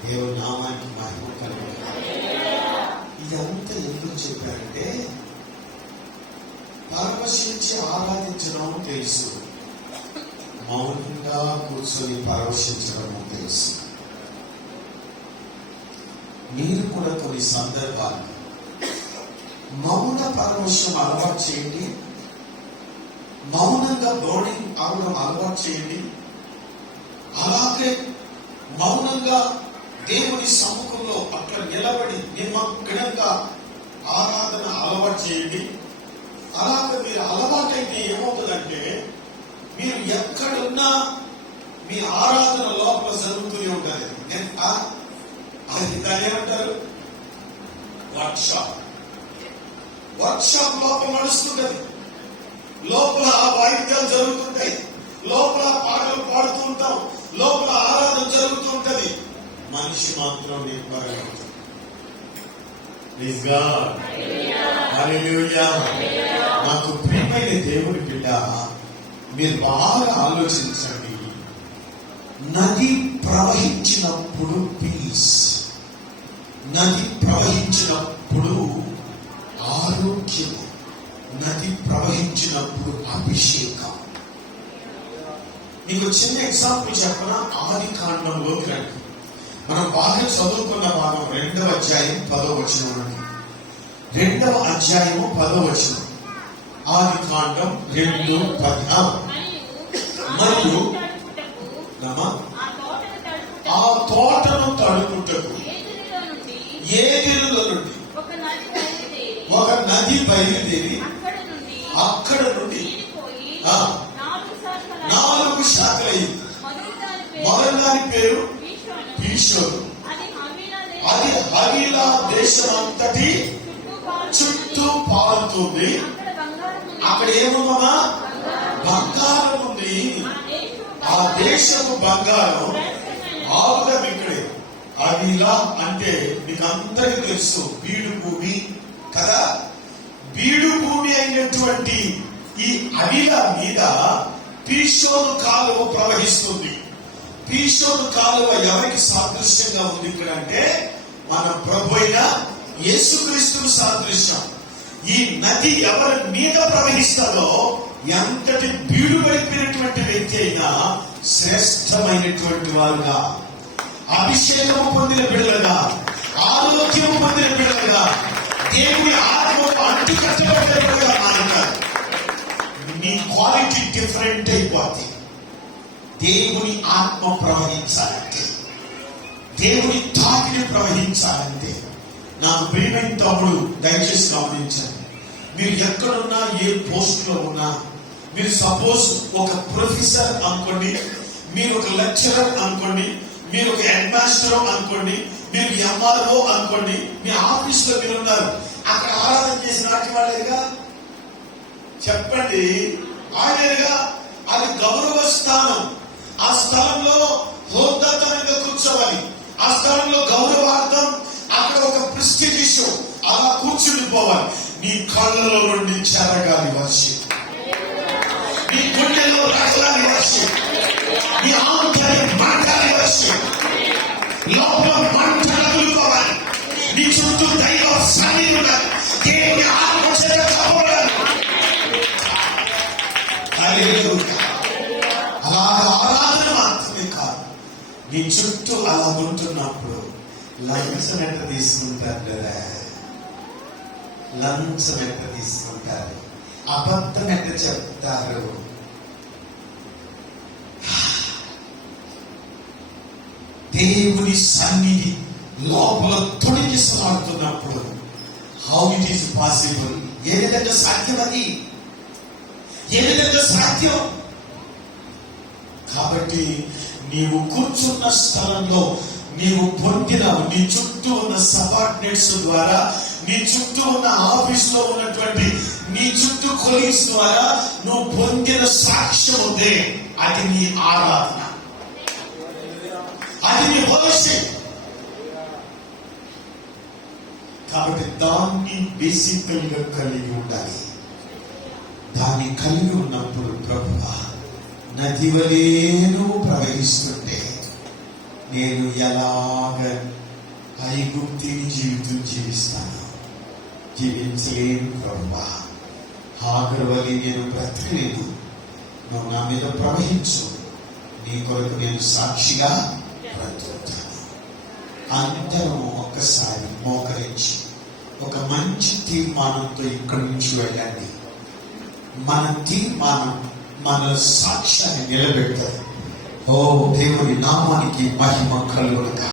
దేవుని నామానికి మహిమ కలుగుతుంది. ఇదంతా ఎందుకు చెప్పారంటే, పరవశించి ఆరాధించడం తెలుసు, మౌనంగా కూర్చొని పరవశించడం తెలుసు. మీరు కూడా కొన్ని సందర్భాలు మౌన పరవశం అలవాటు చేయండి, మౌనంగా బోర్డింగ్ అవడం అలవాటు చేయండి. అలాగే మౌనంగా దేవుని సముఖంలో అక్కడ నిలబడి నిమగ్నంగా ఆరాధన అలవాటు చేయండి. అలాగే మీరు అలవాటైతే ఏమవుతుందంటే, మీరు ఎక్కడున్నా మీ ఆరాధన లోపల జరుగుతూనే ఉంటుంది. అది దాన్ని ఏమంటారు? వర్క్షాప్. వర్క్షాప్ లోపల నడుస్తుంటది, లోపల ఆ వాయిద్యాలు జరుగుతుంటాయి, లోపల పాటలు పాడుతూ ఉంటాం, లోపల ఆరాధన జరుగుతూ ఉంటది. మనిషి మాత్రం నిర్భరమవుతుంది. నాకు ప్రియమైన దేవుని బిడ్డ, మీరు బాగా ఆలోచించండి. నది ప్రవహించినప్పుడు పీస్, నది ప్రవహించినప్పుడు ఆరోగ్యం, నది ప్రవహించినప్పుడు అభిషేకం. నీకు చిన్న ఎగ్జాంపుల్ చెప్పనా? ఆది కాండంలోకి రండి. మనం బాగా చదువుకున్న భాగం 2వ అధ్యాయం 10వ వచనం. 2వ అధ్యాయము 10వ వచనం. ఆది కాండం 2:10. మరియు ఆ తోటను తడుపుటకు ఏదెనులో నుండి ఒక నది బయలుదేరి అక్కడ నుండి 4 శాఖలైంది. మొదటి దాని పేరు పీషోను. అది హవీలా దేశం అంతటి చుట్టూ పారుతుంది. అక్కడ ఏముందా? బంగారం ఉంది. ఆ దేశము బంగారం ఆవుగా ఇక్కడే. హవీలా అంటే మీకు అందరికీ తెలుసు, బీడు భూమి కదా. బీడు భూమి అయినటువంటి ఈ హవీలా మీద పీషోను కాలువ ప్రవహిస్తుంది. పీషోను కాలువ ఎవరికి సాదృశ్యంగా ఉంది ఇక్కడ అంటే, మన ప్రభు అయిన యేసుక్రీస్తుకు సాదృశ్యం. ఈ నది ఎవరి మీద ప్రవహిస్తుందో ఎంతటి బీడు పడిపోయినటువంటి వ్యక్తి అయినా శ్రేష్టమైనటువంటి వారుగా, అభిషేకము పొందిన బిడ్డలుగా, ఆరోగ్యము పొందిన బిడ్డలుగా, దేవుని ఆత్మకు అంటుకట్టబడిన బిడ్డలుగా మారుతారు. నీ క్వాలిటీ డిఫరెంట్ అయిపోతుంది. దేవుని ఆత్మ ప్రవహించాలంటే, దేవుని తాకిడి ప్రవహించాలంటే, నాకు ప్రియమైన తమ్ముడు దయచేసి గమనించండి. మీరు ఎక్కడున్నా, ఏ పోస్ట్ లో ఉన్నా, మీరు సపోజ్ ఒక ప్రొఫెసర్ అనుకోండి, మీరు ఒక లెక్చరర్ అనుకోండి, మీరు ఒక హెడ్ మాస్టర్ అనుకోండి, మీరు ఎంఆర్ఓ అనుకోండి, మీ ఆఫీస్ లో మీరు ఉన్నారు. అక్కడ ఆరాధన చేసిన నాటి వాళ్ళేగా చెప్పండి, ఆయనగా. అది గౌరవ స్థానం. ఆ స్థలంలో హోదాతనంగా కూర్చోవాలి. ఆ స్థలంలో గౌరవార్థం అక్కడ ఒక ప్రెస్టీజ్ అలా కూర్చుండిపోవాలి. నీ కళ్ళలో నుండి చెరగాలి వర్షం, నీ గుండెలో రగలాలి వర్షం, నీ ఆంతర్యం మంటాలి వర్షం, లోపల మంట రగులుకోవాలి. నీ చుట్టూ దైవ సన్నిధి ఉండాలి. దేవుని ఆత్మ చేత కప్పబడాలి. అలాగా ఆరాధన మాత్రమే కాదు, నీ చుట్టూ అలా ఉంటున్నప్పుడు లైసెన్స్ ఎట్లా తీసుకుంటారు కదా. లంచం ఎంత తీసుకుంటారు, అబద్ధం ఎంత చెప్తారు. దేవుని సన్నిధి లోపల తొడిగిసలాడుతున్నప్పుడు హౌ ఇట్ ఈస్ పాసిబుల్, ఏ విధంగా సాధ్యం అది, ఏ విధంగా సాధ్యం? కాబట్టి నీవు కూర్చున్న స్థలంలో నీవు పొందిన నీ చుట్టూ ఉన్న సబార్డినేట్స్ ద్వారా, నీ చుట్టూ ఉన్న ఆఫీస్ లో ఉన్నటువంటి నీ చుట్టూ కొలీగ్స్ ద్వారా నువ్వు పొందిన సాక్ష్యం ఉంది. అది నీ ఆరాధన, అది నీ వర్షిప్. కాబట్టి దాన్ని బేసికల్ గా కలిగి ఉండాలి. దాన్ని కలిగి ఉన్నప్పుడు ప్రభువా, నది వలె నువ్వు ప్రవహిస్తుంటే నేను ఎలాగ ఐగుప్తిని జీవితం జీవిస్తాను? జీవించలేను ప్రభువా. హాగరు వలె నేను బ్రతకలేను. నువ్వు నా మీద ప్రవహించు, నీ కొరకు నేను సాక్షిగా బ్రతుకుతాను. అందరం ఒక్కసారి మోకరించి ఒక మంచి తీర్మానంతో ఇక్కడి నుంచి వెళ్ళండి. మన తీర్మానం మన సాక్ష్యాన్ని నిలబెడతారు. ఓ దేవుని నామానికి మహిమ కలుగునుగా.